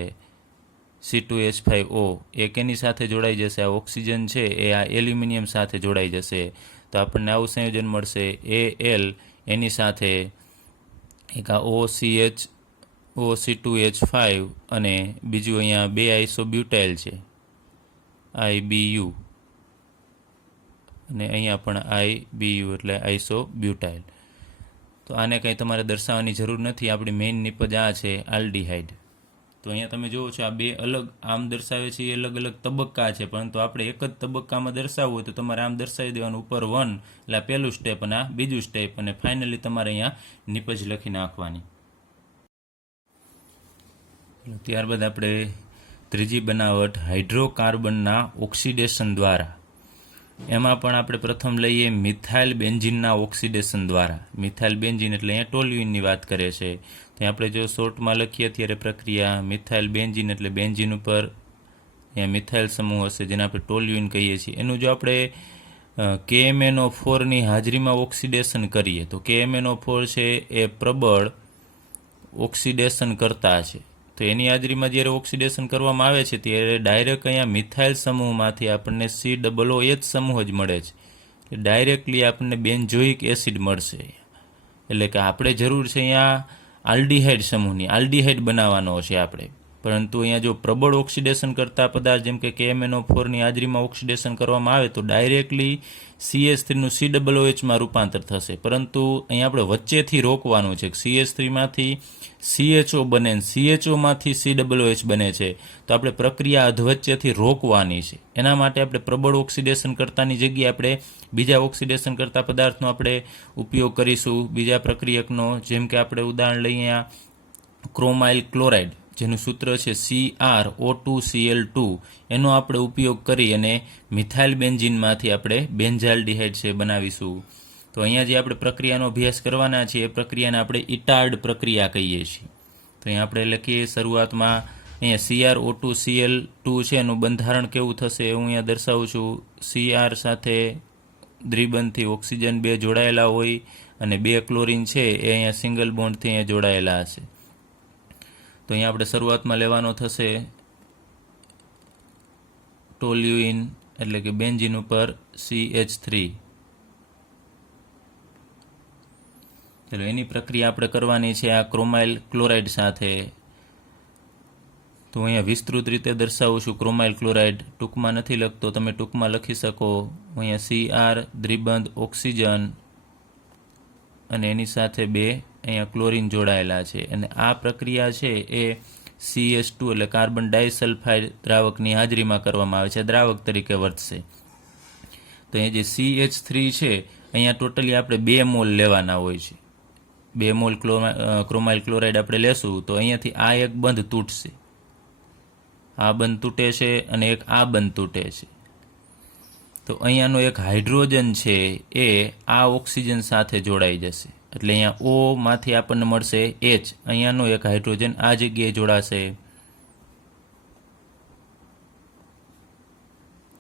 C2H5O એ કેની સાથે જોડાઈ જશે, આ ઓક્સિજન છે એ આ એલ્યુમિનિયમ સાથે જોડાઈ જશે, તો આપણને આવું સંયોજન મળશે Al એની સાથે એક આ OCH OC2H5 અને બીજું અહીંયા 2 આઇસોબ્યુટાઇલ છે IBU, અને અહીંયા પણ IBU એટલે આઇસોબ્યુટાઇલ. તો આને કંઈ તમારે દર્શાવવાની જરૂર નથી, આપણી મેઇન નિપજ આ છે આલ્ડીહાઇડ. તો અહીંયા તમે જુઓ છો આ બે અલગ આમ દર્શાવે છે, એ અલગ અલગ તબક્કા છે, પરંતુ આપણે એક જ તબક્કામાં દર્શાવવું હોય તો તમારે આમ દર્શાવી દેવાનું, ઉપર 1 એટલે આ પહેલું સ્ટેપ અને આ બીજું સ્ટેપ, અને ફાઇનલી તમારે અહીંયા નિપજ લખી નાખવાની. ત્યારબાદ આપણે ત્રીજી બનાવટ હાઇડ્રોકાર્બનના ઓક્સિડેશન દ્વારા, એમાં પણ આપણે પ્રથમ લઈએ મિથાઇલ બેન્ઝીનના ઓક્સિડેશન દ્વારા. મિથાઇલ બેન્ઝીન એટલે અહીંયા ટોલ્યુઇનની વાત કરે છે, તો આપણે જો શોર્ટમાં લખીએ ત્યારે પ્રક્રિયા મિથાઇલ બેન્ઝીન એટલે બેન્ઝીન ઉપર અહીંયા મિથાઇલ સમૂહ હશે જેને આપણે ટોલ્યુઇન કહીએ છીએ. એનું જો આપણે KMnO4ની હાજરીમાં ઓક્સિડેશન કરીએ તો KMnO4 છે એ પ્રબળ ઓક્સિડેશન કરતા છે, તો એની હાજરીમાં જ્યારે ઓક્સિડેશન કરવામાં આવે છે ત્યારે ડાયરેક્ટ અહીંયા મિથાઇલ સમૂહમાંથી આપણને COOH સમૂહ જ મળે છે, એટલે ડાયરેક્ટલી આપણને બેન્ઝોઇક એસિડ મળશે. એટલે કે આપણે જરૂર છે અહીંયા આલ્ડીહાઇડ સમૂહની, આલ્ડીહાઇડ બનાવવાનો છે આપણે, પરંતુ અહીંયા જો પ્રબળ ઓક્સિડેશન કરતા પદાર્થ જેમ કે KMnO4ની હાજરીમાં ઓક્સિડેશન કરવામાં આવે તો ડાયરેક્ટલી CH3નું COOHમાં રૂપાંતર થશે, પરંતુ અહીંયા આપણે વચ્ચેથી રોકવાનું છે. CH3માંથી CHO બને, CHOમાંથી COOH બને છે, તો આપણે પ્રક્રિયા અધવચ્ચેથી રોકવાની છે. એના માટે આપણે પ્રબળ ઓક્સિડેશન કરતાની જગ્યાએ આપણે બીજા ઓક્સિડેશન કરતા પદાર્થનો આપણે ઉપયોગ કરીશું, બીજા પ્રક્રિયકનો, જેમ કે આપણે ઉદાહરણ લઈએ ક્રોમાઇલ ક્લોરાઇડ જેનું સૂત્ર છે CrO2Cl2, એનો આપણે ઉપયોગ કરી અને મિથાઇલ બેન્ઝીનમાંથી આપણે બેન્ઝાલ્ડીહાઇડ છે બનાવીશું. તો અહીંયા જે આપણે પ્રક્રિયાનો અભ્યાસ કરવાના છીએ એ પ્રક્રિયાને આપણે ઇટાર્ડ પ્રક્રિયા કહીએ છીએ. તો અહીંયા આપણે લખીએ શરૂઆતમાં અહીંયા CrO2Cl2 છે એનું બંધારણ કેવું થશે હું અહીંયા દર્શાવું છું. Cr સાથે દ્વિબંધથી ઓક્સિજન 2 જોડાયેલા હોય અને 2 ક્લોરીન છે એ અહીંયા સિંગલ બોન્ડથી અહીંયા જોડાયેલા હશે. તો અહીંયા આપણે શરૂઆતમાં લેવાનો થશે ટોલ્યુઇન એટલે કે બેન્ઝીન ઉપર CH3. ચલો એની પ્રક્રિયા આપણે કરવાની છે આ ક્રોમાઇલ ક્લોરાઇડ સાથે. તો અહીંયા વિસ્તૃત રીતે દર્શાવું છું. ક્રોમાઇલ ક્લોરાઇડ ટૂંકમાં નથી લખતો, તમે ટૂંકમાં લખી શકો. અહીંયા Cr દ્વિબંધ ઓક્સિજન અને એની સાથે 2 અહીંયા ક્લોરીન જોડાયેલા છે, અને આ પ્રક્રિયા છે એ CH2 એટલે કાર્બન ડાયસલ્ફાઇડ દ્રાવકની હાજરીમાં કરવામાં આવે છે, દ્રાવક તરીકે વર્તશે. તો અહીંયા જે CH3 છે અહીંયા ટોટલી આપણે 2 મોલ લેવાના હોય છે. 2 મોલ ક્રોમાઇલ ક્લોરાઇડ આપણે લેશું તો અહીંયાથી આ એક બંધ તૂટશે, આ બંધ તૂટે છે અને એક આ બંધ તૂટે છે. તો અહીંયાનો એક હાઇડ્રોજન છે એ આ ઓક્સિજન સાથે જોડાઈ જશે, એટલે અહીંયા O માંથી આપણને મળશે H, અહીંયાનો એક હાઇડ્રોજન આ જગ્યાએ જોડાશે.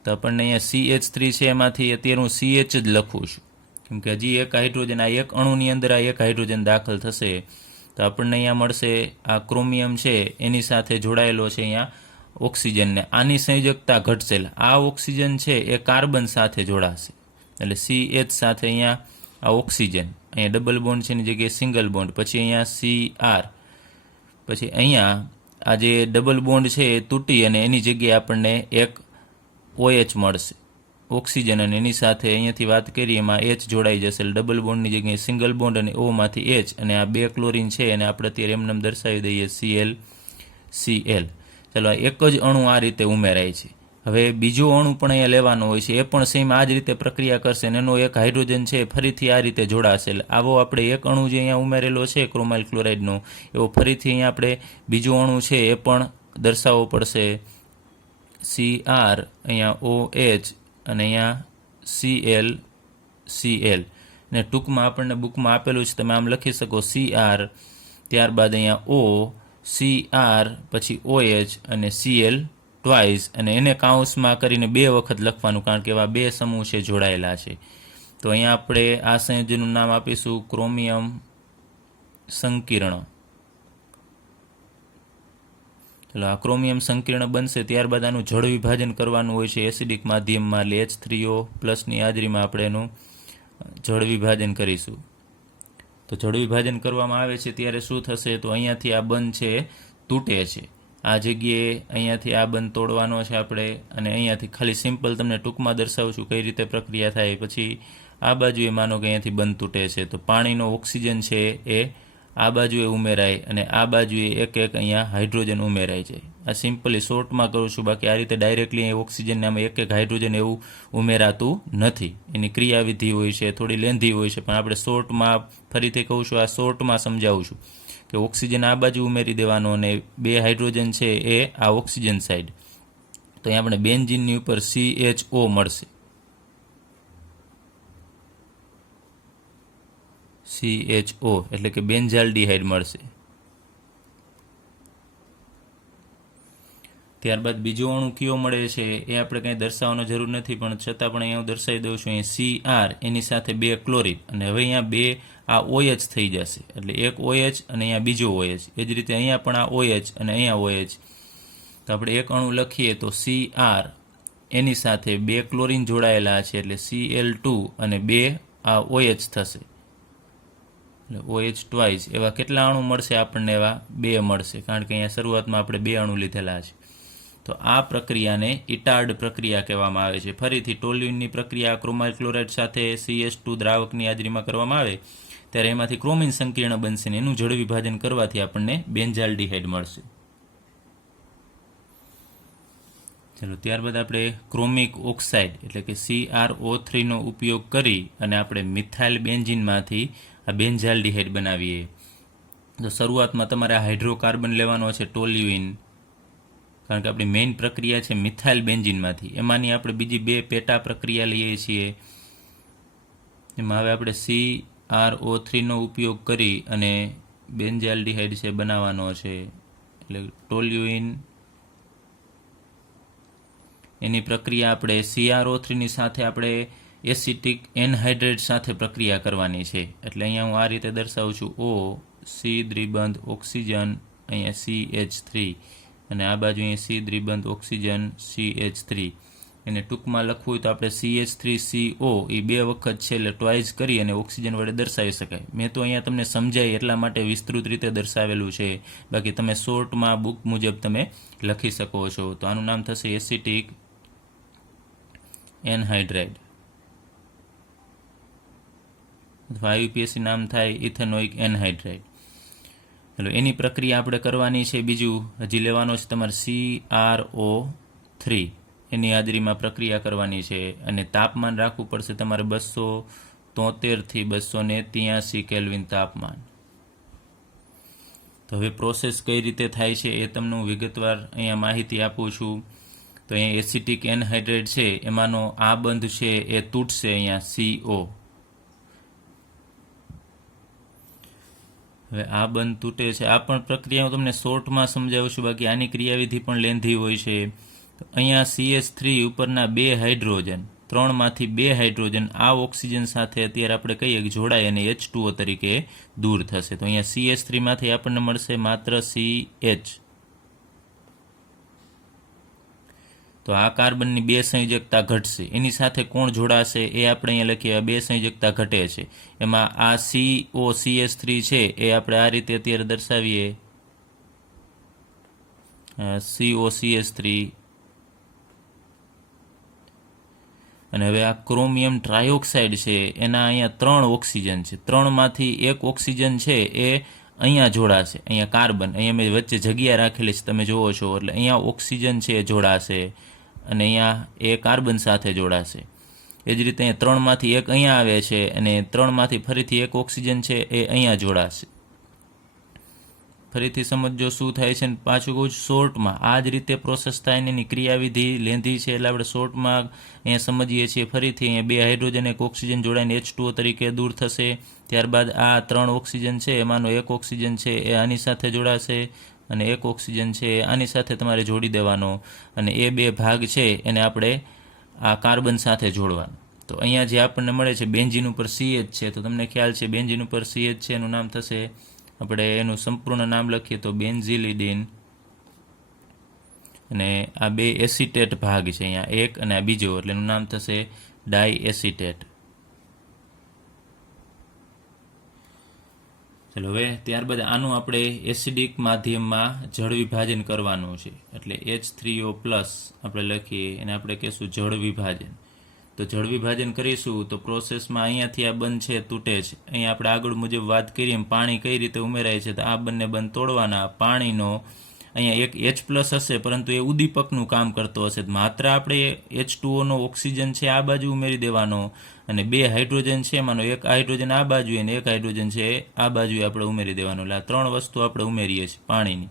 તો આપણને અહીંયા CH3 છે એમાંથી અત્યારે હું CH જ લખું છું, કેમ કે હજી એક હાઇડ્રોજન આ એક અણુની અંદર આ એક હાઇડ્રોજન દાખલ થશે. તો આપણને અહીંયા મળશે આ ક્રોમિયમ છે એની સાથે જોડાયેલો છે અહીંયા ઓક્સિજનને, આની સંયોજકતા ઘટશે, આ ઓક્સિજન છે એ કાર્બન સાથે જોડાશે, એટલે CH સાથે અહીંયા આ ઓક્સિજન, અહીંયા ડબલ બોન્ડ છે એની જગ્યાએ સિંગલ બોન્ડ, પછી અહીંયા Cr, પછી અહીંયા આ જે ડબલ બોન્ડ છે એ તૂટી અને એની જગ્યાએ આપણને એક OH મળશે ઓક્સિજન, અને એની સાથે અહીંયાથી વાત કરીએ એમાં H જોડાઈ જશે, ડબલ બોન્ડની જગ્યાએ સિંગલ બોન્ડ અને O માંથી H, અને આ 2 ક્લોરીન છે અને આપણે અત્યારે એમને દર્શાવી દઈએ Cl. ચલો એક જ અણુ આ રીતે ઉમેરાય છે. હવે બીજો અણુ પણ અહીંયા લેવાનો હોય છે, એ પણ સેમ આ જ રીતે પ્રક્રિયા કરશે અને એનો એક હાઇડ્રોજન છે ફરીથી આ રીતે જોડાશે. એટલે આવો આપણે એક અણુ જે અહીંયા ઉમેરેલો છે ક્રોમાઇલ ક્લોરાઇડનો, એવો ફરીથી અહીંયા આપણે બીજો અણુ છે એ પણ દર્શાવવો પડશે. CR, અહીંયા OH અને અહીંયા CL. ને ટૂંકમાં આપણને બુકમાં આપેલું છે, તમે આમ લખી શકો CR, ત્યારબાદ અહીંયા O, CR, પછી OH અને CL ટ્વાઇસ, અને એને કાઉન્સમાં કરીને 2 વખત લખવાનું, કારણ કે એવા 2 સમૂહ છે જોડાયેલા છે. તો અહીંયા આપણે આ સંયોજનનું નામ આપીશું ક્રોમિયમ સંકીર્ણ. ચલો, આ ક્રોમિયમ સંકીર્ણ બનશે ત્યારબાદ આનું જળ વિભાજન કરવાનું હોય છે એસિડિક માધ્યમમાં. એટલે H3O+ ની હાજરીમાં આપણે એનું જળ વિભાજન કરીશું. તો જળ વિભાજન કરવામાં આવે છે ત્યારે શું થશે, તો અહીંયાથી આ બંધ છે તૂટે છે. આ જગ્યાએ અહીંયાથી આ બંધ તોડવાનો છે આપણે, અને અહીંયાથી ખાલી સિમ્પલ તમને ટૂંકમાં દર્શાવું છું કઈ રીતે પ્રક્રિયા થાય. પછી આ બાજુએ માનો કે અહીંયાથી બંધ તૂટે છે, તો પાણીનો ઓક્સિજન છે એ આ બાજુએ ઉમેરાય અને આ બાજુએ એક અહીંયા હાઇડ્રોજન ઉમેરાય છે. આ સિમ્પલી શોર્ટમાં કરું છું, બાકી આ રીતે ડાયરેક્ટલી ઓક્સિજનને આમાં એક હાઇડ્રોજન એવું ઉમેરાતું નથી. એની ક્રિયાવિધિ હોય છે, થોડી લેન્ધી હોય છે, પણ આપણે શોર્ટમાં ફરીથી કહું છું, આ શોર્ટમાં સમજાવું છું કે ઓક્સિજન આ બાજુ ઉમેરી દેવાનો અને 2 હાઇડ્રોજન છે એ આ ઓક્સિજન સાઈડ. તો અહીંયા આપણે બેન્ઝીનની ઉપર CHO મળશે. CHO એટલે કે બેન્ઝાલ્ડિહાઇડ મળશે. ત્યારબાદ બીજો અણુ કયો મળે છે એ આપણે કંઈ દર્શાવવાનો જરૂર નથી, પણ છતાં પણ અહીંયા હું દર્શાવી દઉં છું. અહીંયા CR, એની સાથે 2 ક્લોરીન, અને હવે અહીંયા 2 આ OH થઈ જશે, એટલે એક OH અને અહીંયા બીજો OH. એ જ રીતે અહીંયા પણ આ OH અને અહીંયા OH. તો આપણે એક અણુ લખીએ તો CR, એની સાથે 2 ક્લોરીન જોડાયેલા છે, એટલે Cl2 અને 2 આ OH થશે, એટલે OH ટ્વાઇસ. એવા કેટલા અણુ મળશે આપણને? એવા 2 મળશે, કારણ કે અહીંયા શરૂઆતમાં આપણે 2 અણુ લીધેલા છે. તો આ પ્રક્રિયાને ઇટાર્ડ પ્રક્રિયા કહેવામાં આવે છે. ફરીથી ટોલ્યુઇનની પ્રક્રિયા ક્રોમાઇલ ક્લોરાઇડ સાથે CH2 દ્રાવકની હાજરીમાં કરવામાં આવે ત્યારે એમાંથી ક્રોમિન સંકીર્ણ બનશે ને એનું જળ વિભાજન કરવાથી આપણને બેન્ઝાલ્ડિહાઇડ મળશે. ચલો, ત્યારબાદ આપણે ક્રોમિક ઓક્સાઇડ એટલે કે CrO3નો ઉપયોગ કરી અને આપણે મિથાઇલ બેન્ઝીનમાંથી આ બેન્ઝાલ્ડિહાઇડ બનાવીએ. તો શરૂઆતમાં તમારે હાઇડ્રોકાર્બન લેવાનો છે ટોલ્યુઇન, કારણ કે આપણી મેઇન પ્રક્રિયા છે મિથાઇલ બેન્ઝીનમાંથી. એમાંની આપણે બીજી 2 પેટા પ્રક્રિયા લઈએ છીએ. એમાં હવે આપણે CrO3નો ઉપયોગ કરી અને બેન્ઝાલ્ડિહાઇડ છે બનાવવાનો છે, એટલે ટોલ્યુઇન. એની પ્રક્રિયા આપણે CrO3ની સાથે આપણે એસિટિક એનહાઇડ્રેટ સાથે પ્રક્રિયા કરવાની છે. એટલે અહીંયા હું આ રીતે દર્શાવું છું, O, C દ્વિબંધ ઓક્સિજન, અહીંયા CH3, અને આ બાજુ અહીંયા C દ્વિબંધ ઓક્સિજન CH3. એને ટૂંકમાં લખવું હોય તો આપણે CH3CO એ 2 વખત છે, એટલે ટ્વાઇસ કરી અને ઓક્સિજન વડે દર્શાવી શકાય. મેં તો અહીંયા તમને સમજાય એટલા માટે વિસ્તૃત રીતે દર્શાવેલું છે, બાકી તમે શોર્ટમાં બુક મુજબ તમે લખી શકો છો. તો આનું નામ થશે એસિટિક એનહાઇડ્રાઇડ, અથવા IUPAC નામ થાય ઇથેનોઇક એનહાઇડ્રાઇડ. ચલો, એની પ્રક્રિયા આપણે કરવાની છે. બીજું હજી લેવાનો છે તમારે CrO3, એની હાજરીમાં પ્રક્રિયા કરવાની છે, અને તાપમાન રાખવું પડશે તમારે 273 થી 283 કેલ્વિન તાપમાન. તો હવે પ્રોસેસ કઈ રીતે થાય છે એ તમને હું વિગતવાર અહીંયા માહિતી આપું છું. તો અહીંયા એસિટિક એનહાઇડ્રેટ છે, એમાંનો આ બંધ છે એ તૂટશે અહીંયા CO. હવે આ બંધ તૂટે છે. આ પણ પ્રક્રિયા હું તમને શોર્ટમાં સમજાવું છું, બાકી આની ક્રિયાવિધિ પણ લેન્ધી હોય છે. અહીંયા CH3 ઉપરના 2 હાઇડ્રોજન, 3માંથી 2 હાઇડ્રોજન આ ઓક્સિજન સાથે અત્યારે આપણે કહીએ કે જોડાય અને H2O તરીકે દૂર થશે. તો અહીંયા CH3માંથી આપણને મળશે માત્ર CH. તો આ કાર્બનની 2 સંયોજકતા ઘટશે. એની સાથે કોણ જોડાશે એ આપણે અહીંયા લખીએ. 2 સંયોજકતા ઘટે છે. એમાં આ COCH3 છે એ આપણે આ રીતે અત્યારે દર્શાવીએ, COCH3. અને હવે આ ક્રોમિયમ ટ્રાયોક્સાઇડ છે, એના અહીંયા 3 ઓક્સિજન છે. 3માંથી 1 ઓક્સિજન છે એ અહીંયા જોડાશે. અહીંયા કાર્બન, અહીંયા મેં વચ્ચે જગ્યા રાખેલી છે, તમે જુઓ છો, એટલે અહીંયા ઓક્સિજન છે એ જોડાશે. અને અહીંયા એ કાર્બન સાથે જોડાશે. એ જ રીતે અહીંયા 3માંથી એક અહીંયા આવે છે અને 3માંથી ફરીથી એક ઓક્સિજન છે એ અહીંયા જોડાશે. ફરીથી સમજો શું થાય છે ને પાછું કહું છું શોર્ટમાં આ જ રીતે પ્રોસેસ થાય ને એની ક્રિયાવિધિ લેંધી છે એટલે આપણે શોર્ટમાં અહીંયા સમજીએ છીએ. ફરીથી અહીંયા 2 હાઇડ્રોજન એક ઓક્સિજન જોડાઈને H2O તરીકે દૂર થશે. ત્યારબાદ આ 3 ઓક્સિજન છે એમાંનો એક ઓક્સિજન છે એ આની સાથે જોડાશે અને એક ઓક્સિજન છે એ આની સાથે તમારે જોડી દેવાનો અને એ 2 ભાગ છે એને આપણે આ કાર્બન સાથે જોડવાનો. તો અહીંયા જે આપણને મળે છે બેન્ઝીન ઉપર CH છે, તો તમને ખ્યાલ છે બેન્ઝીન ઉપર CH છે એનું નામ થશે, આપણે એનું સંપૂર્ણ નામ લખીએ તો બેન્ઝિલિડીન, અને આ 2 એસિટેટ ભાગ છે અહીંયા એક અને આ બીજો એટલે એનું નામ થશે ડાયએસિટેટ. ચલો હવે ત્યારબાદ આનું આપણે એસિડિક માધ્યમમાં જળ વિભાજન કરવાનું છે એટલે H3O+ આપણે લખીએ અને આપણે કહીશું જળ વિભાજન. તો જળ વિભાજન કરીશું તો પ્રોસેસમાં અહીંયાથી આ બંધ છે તૂટે છે. અહીંયા આપણે આગળ મુજબ વાત કરીએ એમ પાણી કઈ રીતે ઉમેરાય છે તો આ બંને બંધ તોડવાના. પાણીનો અહીંયા એક H+ હશે પરંતુ એ ઉદ્દીપકનું કામ કરતો હશે, માત્ર આપણે H2O ઓક્સિજન છે આ બાજુ ઉમેરી દેવાનો અને 2 હાઇડ્રોજન છે એમાંનો એક હાઇડ્રોજન આ બાજુએ અને એક હાઇડ્રોજન છે આ બાજુએ આપણે ઉમેરી દેવાનો. એટલે આ 3 વસ્તુ આપણે ઉમેરીએ છીએ પાણીની.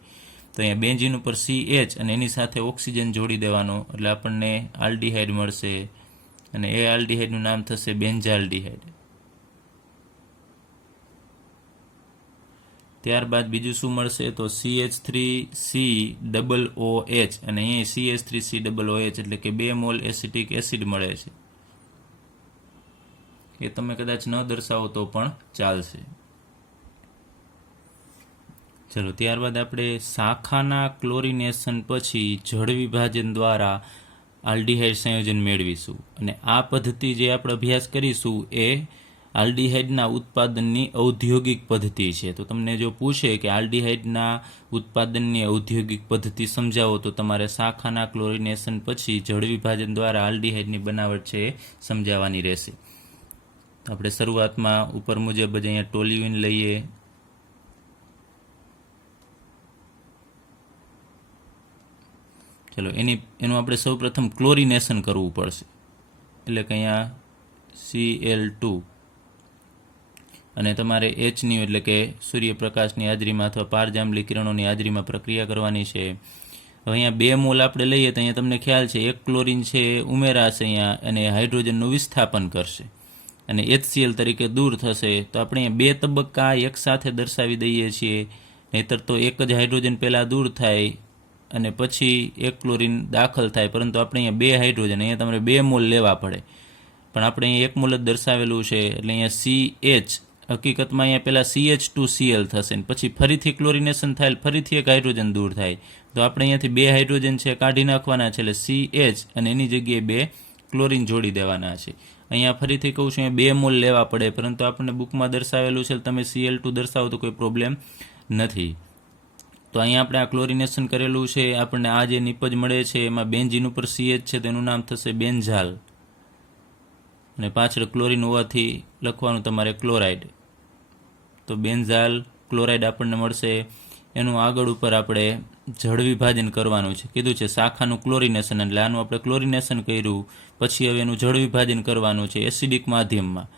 તો અહીંયા બેન્ઝીન ઉપર CH અને એની સાથે ઓક્સિજન જોડી દેવાનો એટલે આપણને આલ્ડીહાઇડ મળશે અને એ આલ્ડીહાઇડનું નામ થશે બેન્ઝાલ્ડીહાઇડ. ત્યારબાદ બીજું શું મળશે તો CH3COOH અને અહીં CH3COOH એટલે કે 2 મોલ એસિટિક એસિડ મળે છે. એ તમે કદાચ ન દર્શાવો તો પણ ચાલશે. ચલો ત્યારબાદ આપણે શાખાના ક્લોરિનેશન પછી જળ વિભાજન દ્વારા આલ્ડીહાઇડ સંયોજન મેળવીશું અને આ પદ્ધતિ જે આપણે અભ્યાસ કરીશું એ આલ્ડીહાઇડના ઉત્પાદનની ઔદ્યોગિક પદ્ધતિ છે. તો તમને જો પૂછે કે આલ્ડીહાઇડના ઉત્પાદનની ઔદ્યોગિક પદ્ધતિ સમજાવો તો તમારે શાખાના ક્લોરિનેશન પછી જળ વિભાજન દ્વારા આલ્ડીહાઇડની બનાવટ છે એ સમજાવવાની રહેશે. આપણે શરૂઆતમાં ઉપર મુજબ જ અહીંયા ટોલ્યુઇન લઈએ. ચલો એનું આપણે સૌપ્રથમ ક્લોરિનેશન કરવું પડશે એટલે કે અહીંયા Cl2 અને તમારે Hની એટલે કે સૂર્યપ્રકાશની હાજરીમાં અથવા પારજાંબલી કિરણોની હાજરીમાં પ્રક્રિયા કરવાની છે. હવે અહીંયા 2 મોલ આપણે લઈએ તો અહીંયા તમને ખ્યાલ છે એક ક્લોરિન છે એ ઉમેરાશે અહીંયા અને હાઇડ્રોજનનું વિસ્થાપન કરશે અને HCl તરીકે દૂર થશે. તો આપણે અહીંયા 2 તબક્કા એક સાથે દર્શાવી દઈએ છીએ, નહીતર તો એક જ હાઇડ્રોજન પહેલાં દૂર થાય અને પછી એક ક્લોરિન દાખલ થાય, પરંતુ આપણે અહીંયા 2 હાઇડ્રોજન અહીંયા તમારે 2 મોલ લેવા પડે પણ આપણે અહીંયા 1 મોલ જ દર્શાવેલું છે એટલે અહીંયા CH હકીકતમાં અહીંયા પહેલાં CH2Cl થશે ને પછી ફરીથી ક્લોરિનેશન થાય ફરીથી એક હાઇડ્રોજન દૂર થાય તો આપણે અહીંયાથી 2 હાઇડ્રોજન છે કાઢી નાખવાના છે એટલે CH અને એની જગ્યાએ 2 ક્લોરિન જોડી દેવાના છે. અહીંયા ફરીથી કહું છું અહીંયા 2 મોલ લેવા પડે પરંતુ આપણને બુકમાં દર્શાવેલું છે તમે Cl2 દર્શાવો તો કોઈ પ્રોબ્લેમ નથી. તો અહીંયા આપણે આ ક્લોરિનેશન કરેલું છે આપણને આ જે નિપજ મળે છે એમાં બેન્ઝીન ઉપર CH છે તેનું નામ થશે બેન્ઝાલ અને પાછળ ક્લોરિન હોવાથી લખવાનું તમારે ક્લોરાઇડ. તો બેન્ઝાલ ક્લોરાઇડ આપણને મળશે. એનું આગળ ઉપર આપણે જળ વિભાજન કરવાનું છે કીધું છે શાખાનું ક્લોરિનેશન એટલે આનું આપણે ક્લોરિનેશન કર્યું પછી હવે એનું જળ વિભાજન કરવાનું છે એસિડિક માધ્યમમાં.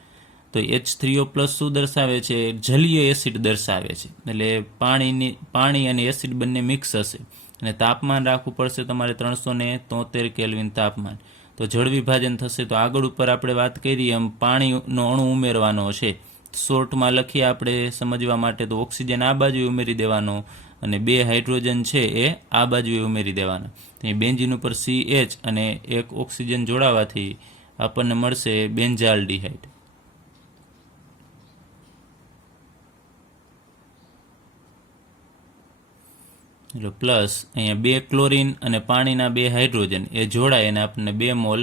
તો H3O+ શું દર્શાવે છે જલીય એસિડ દર્શાવે છે એટલે પાણી અને એસિડ બંને મિક્સ હશે અને તાપમાન રાખવું પડશે તમારે 373 કેલ્વિન તાપમાન. તો જળ વિભાજન થશે તો આગળ ઉપર આપણે વાત કરી એમ પાણીનો અણુ ઉમેરવાનો છે. શોર્ટમાં લખીએ આપણે સમજવા માટે તો ઓક્સિજન આ બાજુએ ઉમેરી દેવાનો અને 2 હાઇડ્રોજન છે એ આ બાજુએ ઉમેરી દેવાના. અહીં બેન્ઝીન ઉપર CH અને એક ઓક્સિજન જોડાવાથી આપણને મળશે બેન્ઝાલ્ડીહાઇડ. એટલે પ્લસ અહીંયા 2 ક્લોરિન અને પાણીના 2 હાઇડ્રોજન એ જોડાય અને આપણને 2 મોલ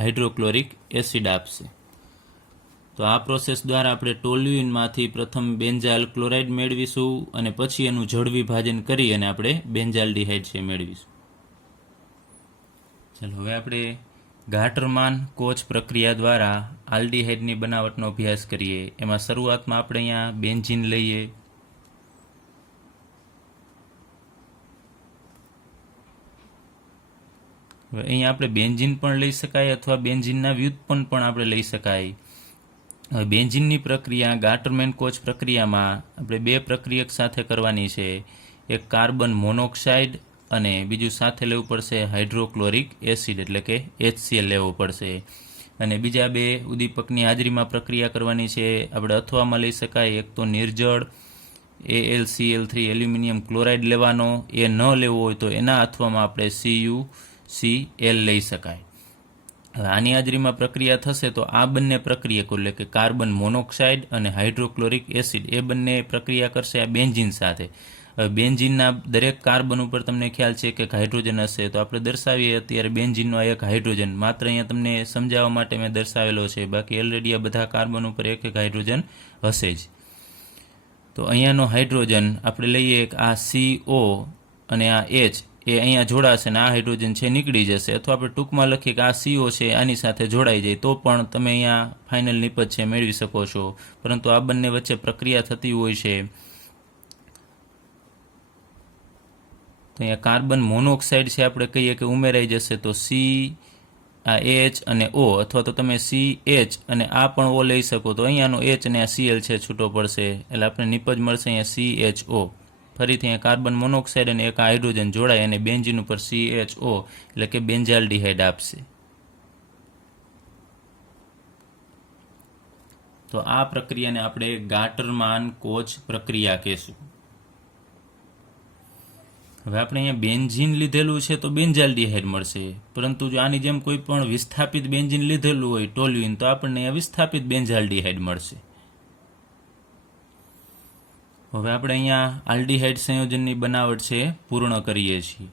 હાઇડ્રોક્લોરિક એસિડ આપશે. તો આ પ્રોસેસ દ્વારા આપણે ટોલ્યુઇનમાંથી પ્રથમ બેન્ઝાલ ક્લોરાઇડ મેળવીશું અને પછી એનું જળ વિભાજન કરી અને આપણે બેન્ઝાલ્ડીહાઇડ છે મેળવીશું. ચાલો હવે આપણે ગાટરમાન કોચ પ્રક્રિયા દ્વારા આલ્ડીહાઇડની બનાવટનો અભ્યાસ કરીએ. એમાં શરૂઆતમાં આપણે અહીંયા બેન્ઝીન લઈએ. હવે અહીંયા આપણે બેન્ઝીન પણ લઈ શકાય અથવા બેન્ઝીનના વ્યુત્પન્ન પણ આપણે લઈ શકાય. હવે બેન્ઝીનની પ્રક્રિયા ગાટરમેન કોચ પ્રક્રિયામાં આપણે બે પ્રક્રિયક સાથે કરવાની છે. એક કાર્બન મોનોક્સાઇડ અને બીજું સાથે લેવું પડશે હાઇડ્રોક્લોરિક એસિડ એટલે કે HCl લેવું પડશે. અને બીજા બે ઉદ્દીપકની હાજરીમાં પ્રક્રિયા કરવાની છે. આપણે અથવામાં લઈ શકાય એક તો નિર્જળ AlCl3 એલ્યુમિનિયમ ક્લોરાઇડ લેવાનો, એ ન લેવો હોય તો એના અથવામાં આપણે CuCl લઈ શકાય. હવે આની હાજરીમાં પ્રક્રિયા થશે તો આ બંને પ્રક્રિયકો એટલે કે કાર્બન મોનોક્સાઇડ અને હાઇડ્રોક્લોરિક એસિડ એ બંને પ્રક્રિયા કરશે આ બેન્ઝીન સાથે. હવે બેન્ઝીનના દરેક કાર્બન ઉપર તમને ખ્યાલ છે કે હાઇડ્રોજન હશે, તો આપણે દર્શાવીએ અત્યારે બેન્ઝીનનો એક હાઇડ્રોજન, માત્ર અહીંયા તમને સમજાવવા માટે મેં દર્શાવેલો છે, બાકી ઓલરેડી આ બધા કાર્બન ઉપર એક એક હાઇડ્રોજન હશે જ. તો અહીંયાનો હાઇડ્રોજન આપણે લઈએ આ CO અને આ H એ અહીંયા જોડાશે ને આ હાઇડ્રોજન છે નીકળી જશે, અથવા આપણે ટૂંકમાં લખીએ કે આ CO છે આની સાથે જોડાઈ જાય તો પણ તમે અહીંયા ફાઇનલ નિપજ છે મેળવી શકો છો. પરંતુ આ બંને વચ્ચે પ્રક્રિયા થતી હોય છે. તો અહીંયા કાર્બન મોનોક્સાઇડ છે આપણે કહીએ કે ઉમેરાઈ જશે તો આ H અને O, અથવા તો તમે CH અને આ પણ O લઈ શકો, તો અહીંયાનો H અને આ Cl છે છૂટો પડશે એટલે આપણે નિપજ મળશે અહીંયા CHO. ફરીથી અહીંયા કાર્બન મોનોક્સાઇડ અને એક હાઇડ્રોજન જોડાય અને બેન્ઝીન ઉપર CHO એટલે કે બેન્ઝાલ્ડિહાઇડ આપશે. તો આ પ્રક્રિયાને આપણે ગાટરમાન કોચ પ્રક્રિયા કહેશું. હવે આપણે અહીંયા બેન્ઝીન લીધેલું છે તો બેન્ઝાલ્ડિહાઇડ મળશે, પરંતુ જો આની જેમ કોઈ પણ વિસ્થાપિત બેન્ઝીન લીધેલું હોય ટોલ્યુઇન તો આપણને અહીંયા વિસ્થાપિત બેન્ઝાલ્ડિહાઇડ મળશે. હવે આપણે અહીંયા આલ્ડિહાઇડ સંયોજનની બનાવટ છે પૂર્ણ કરીએ છીએ.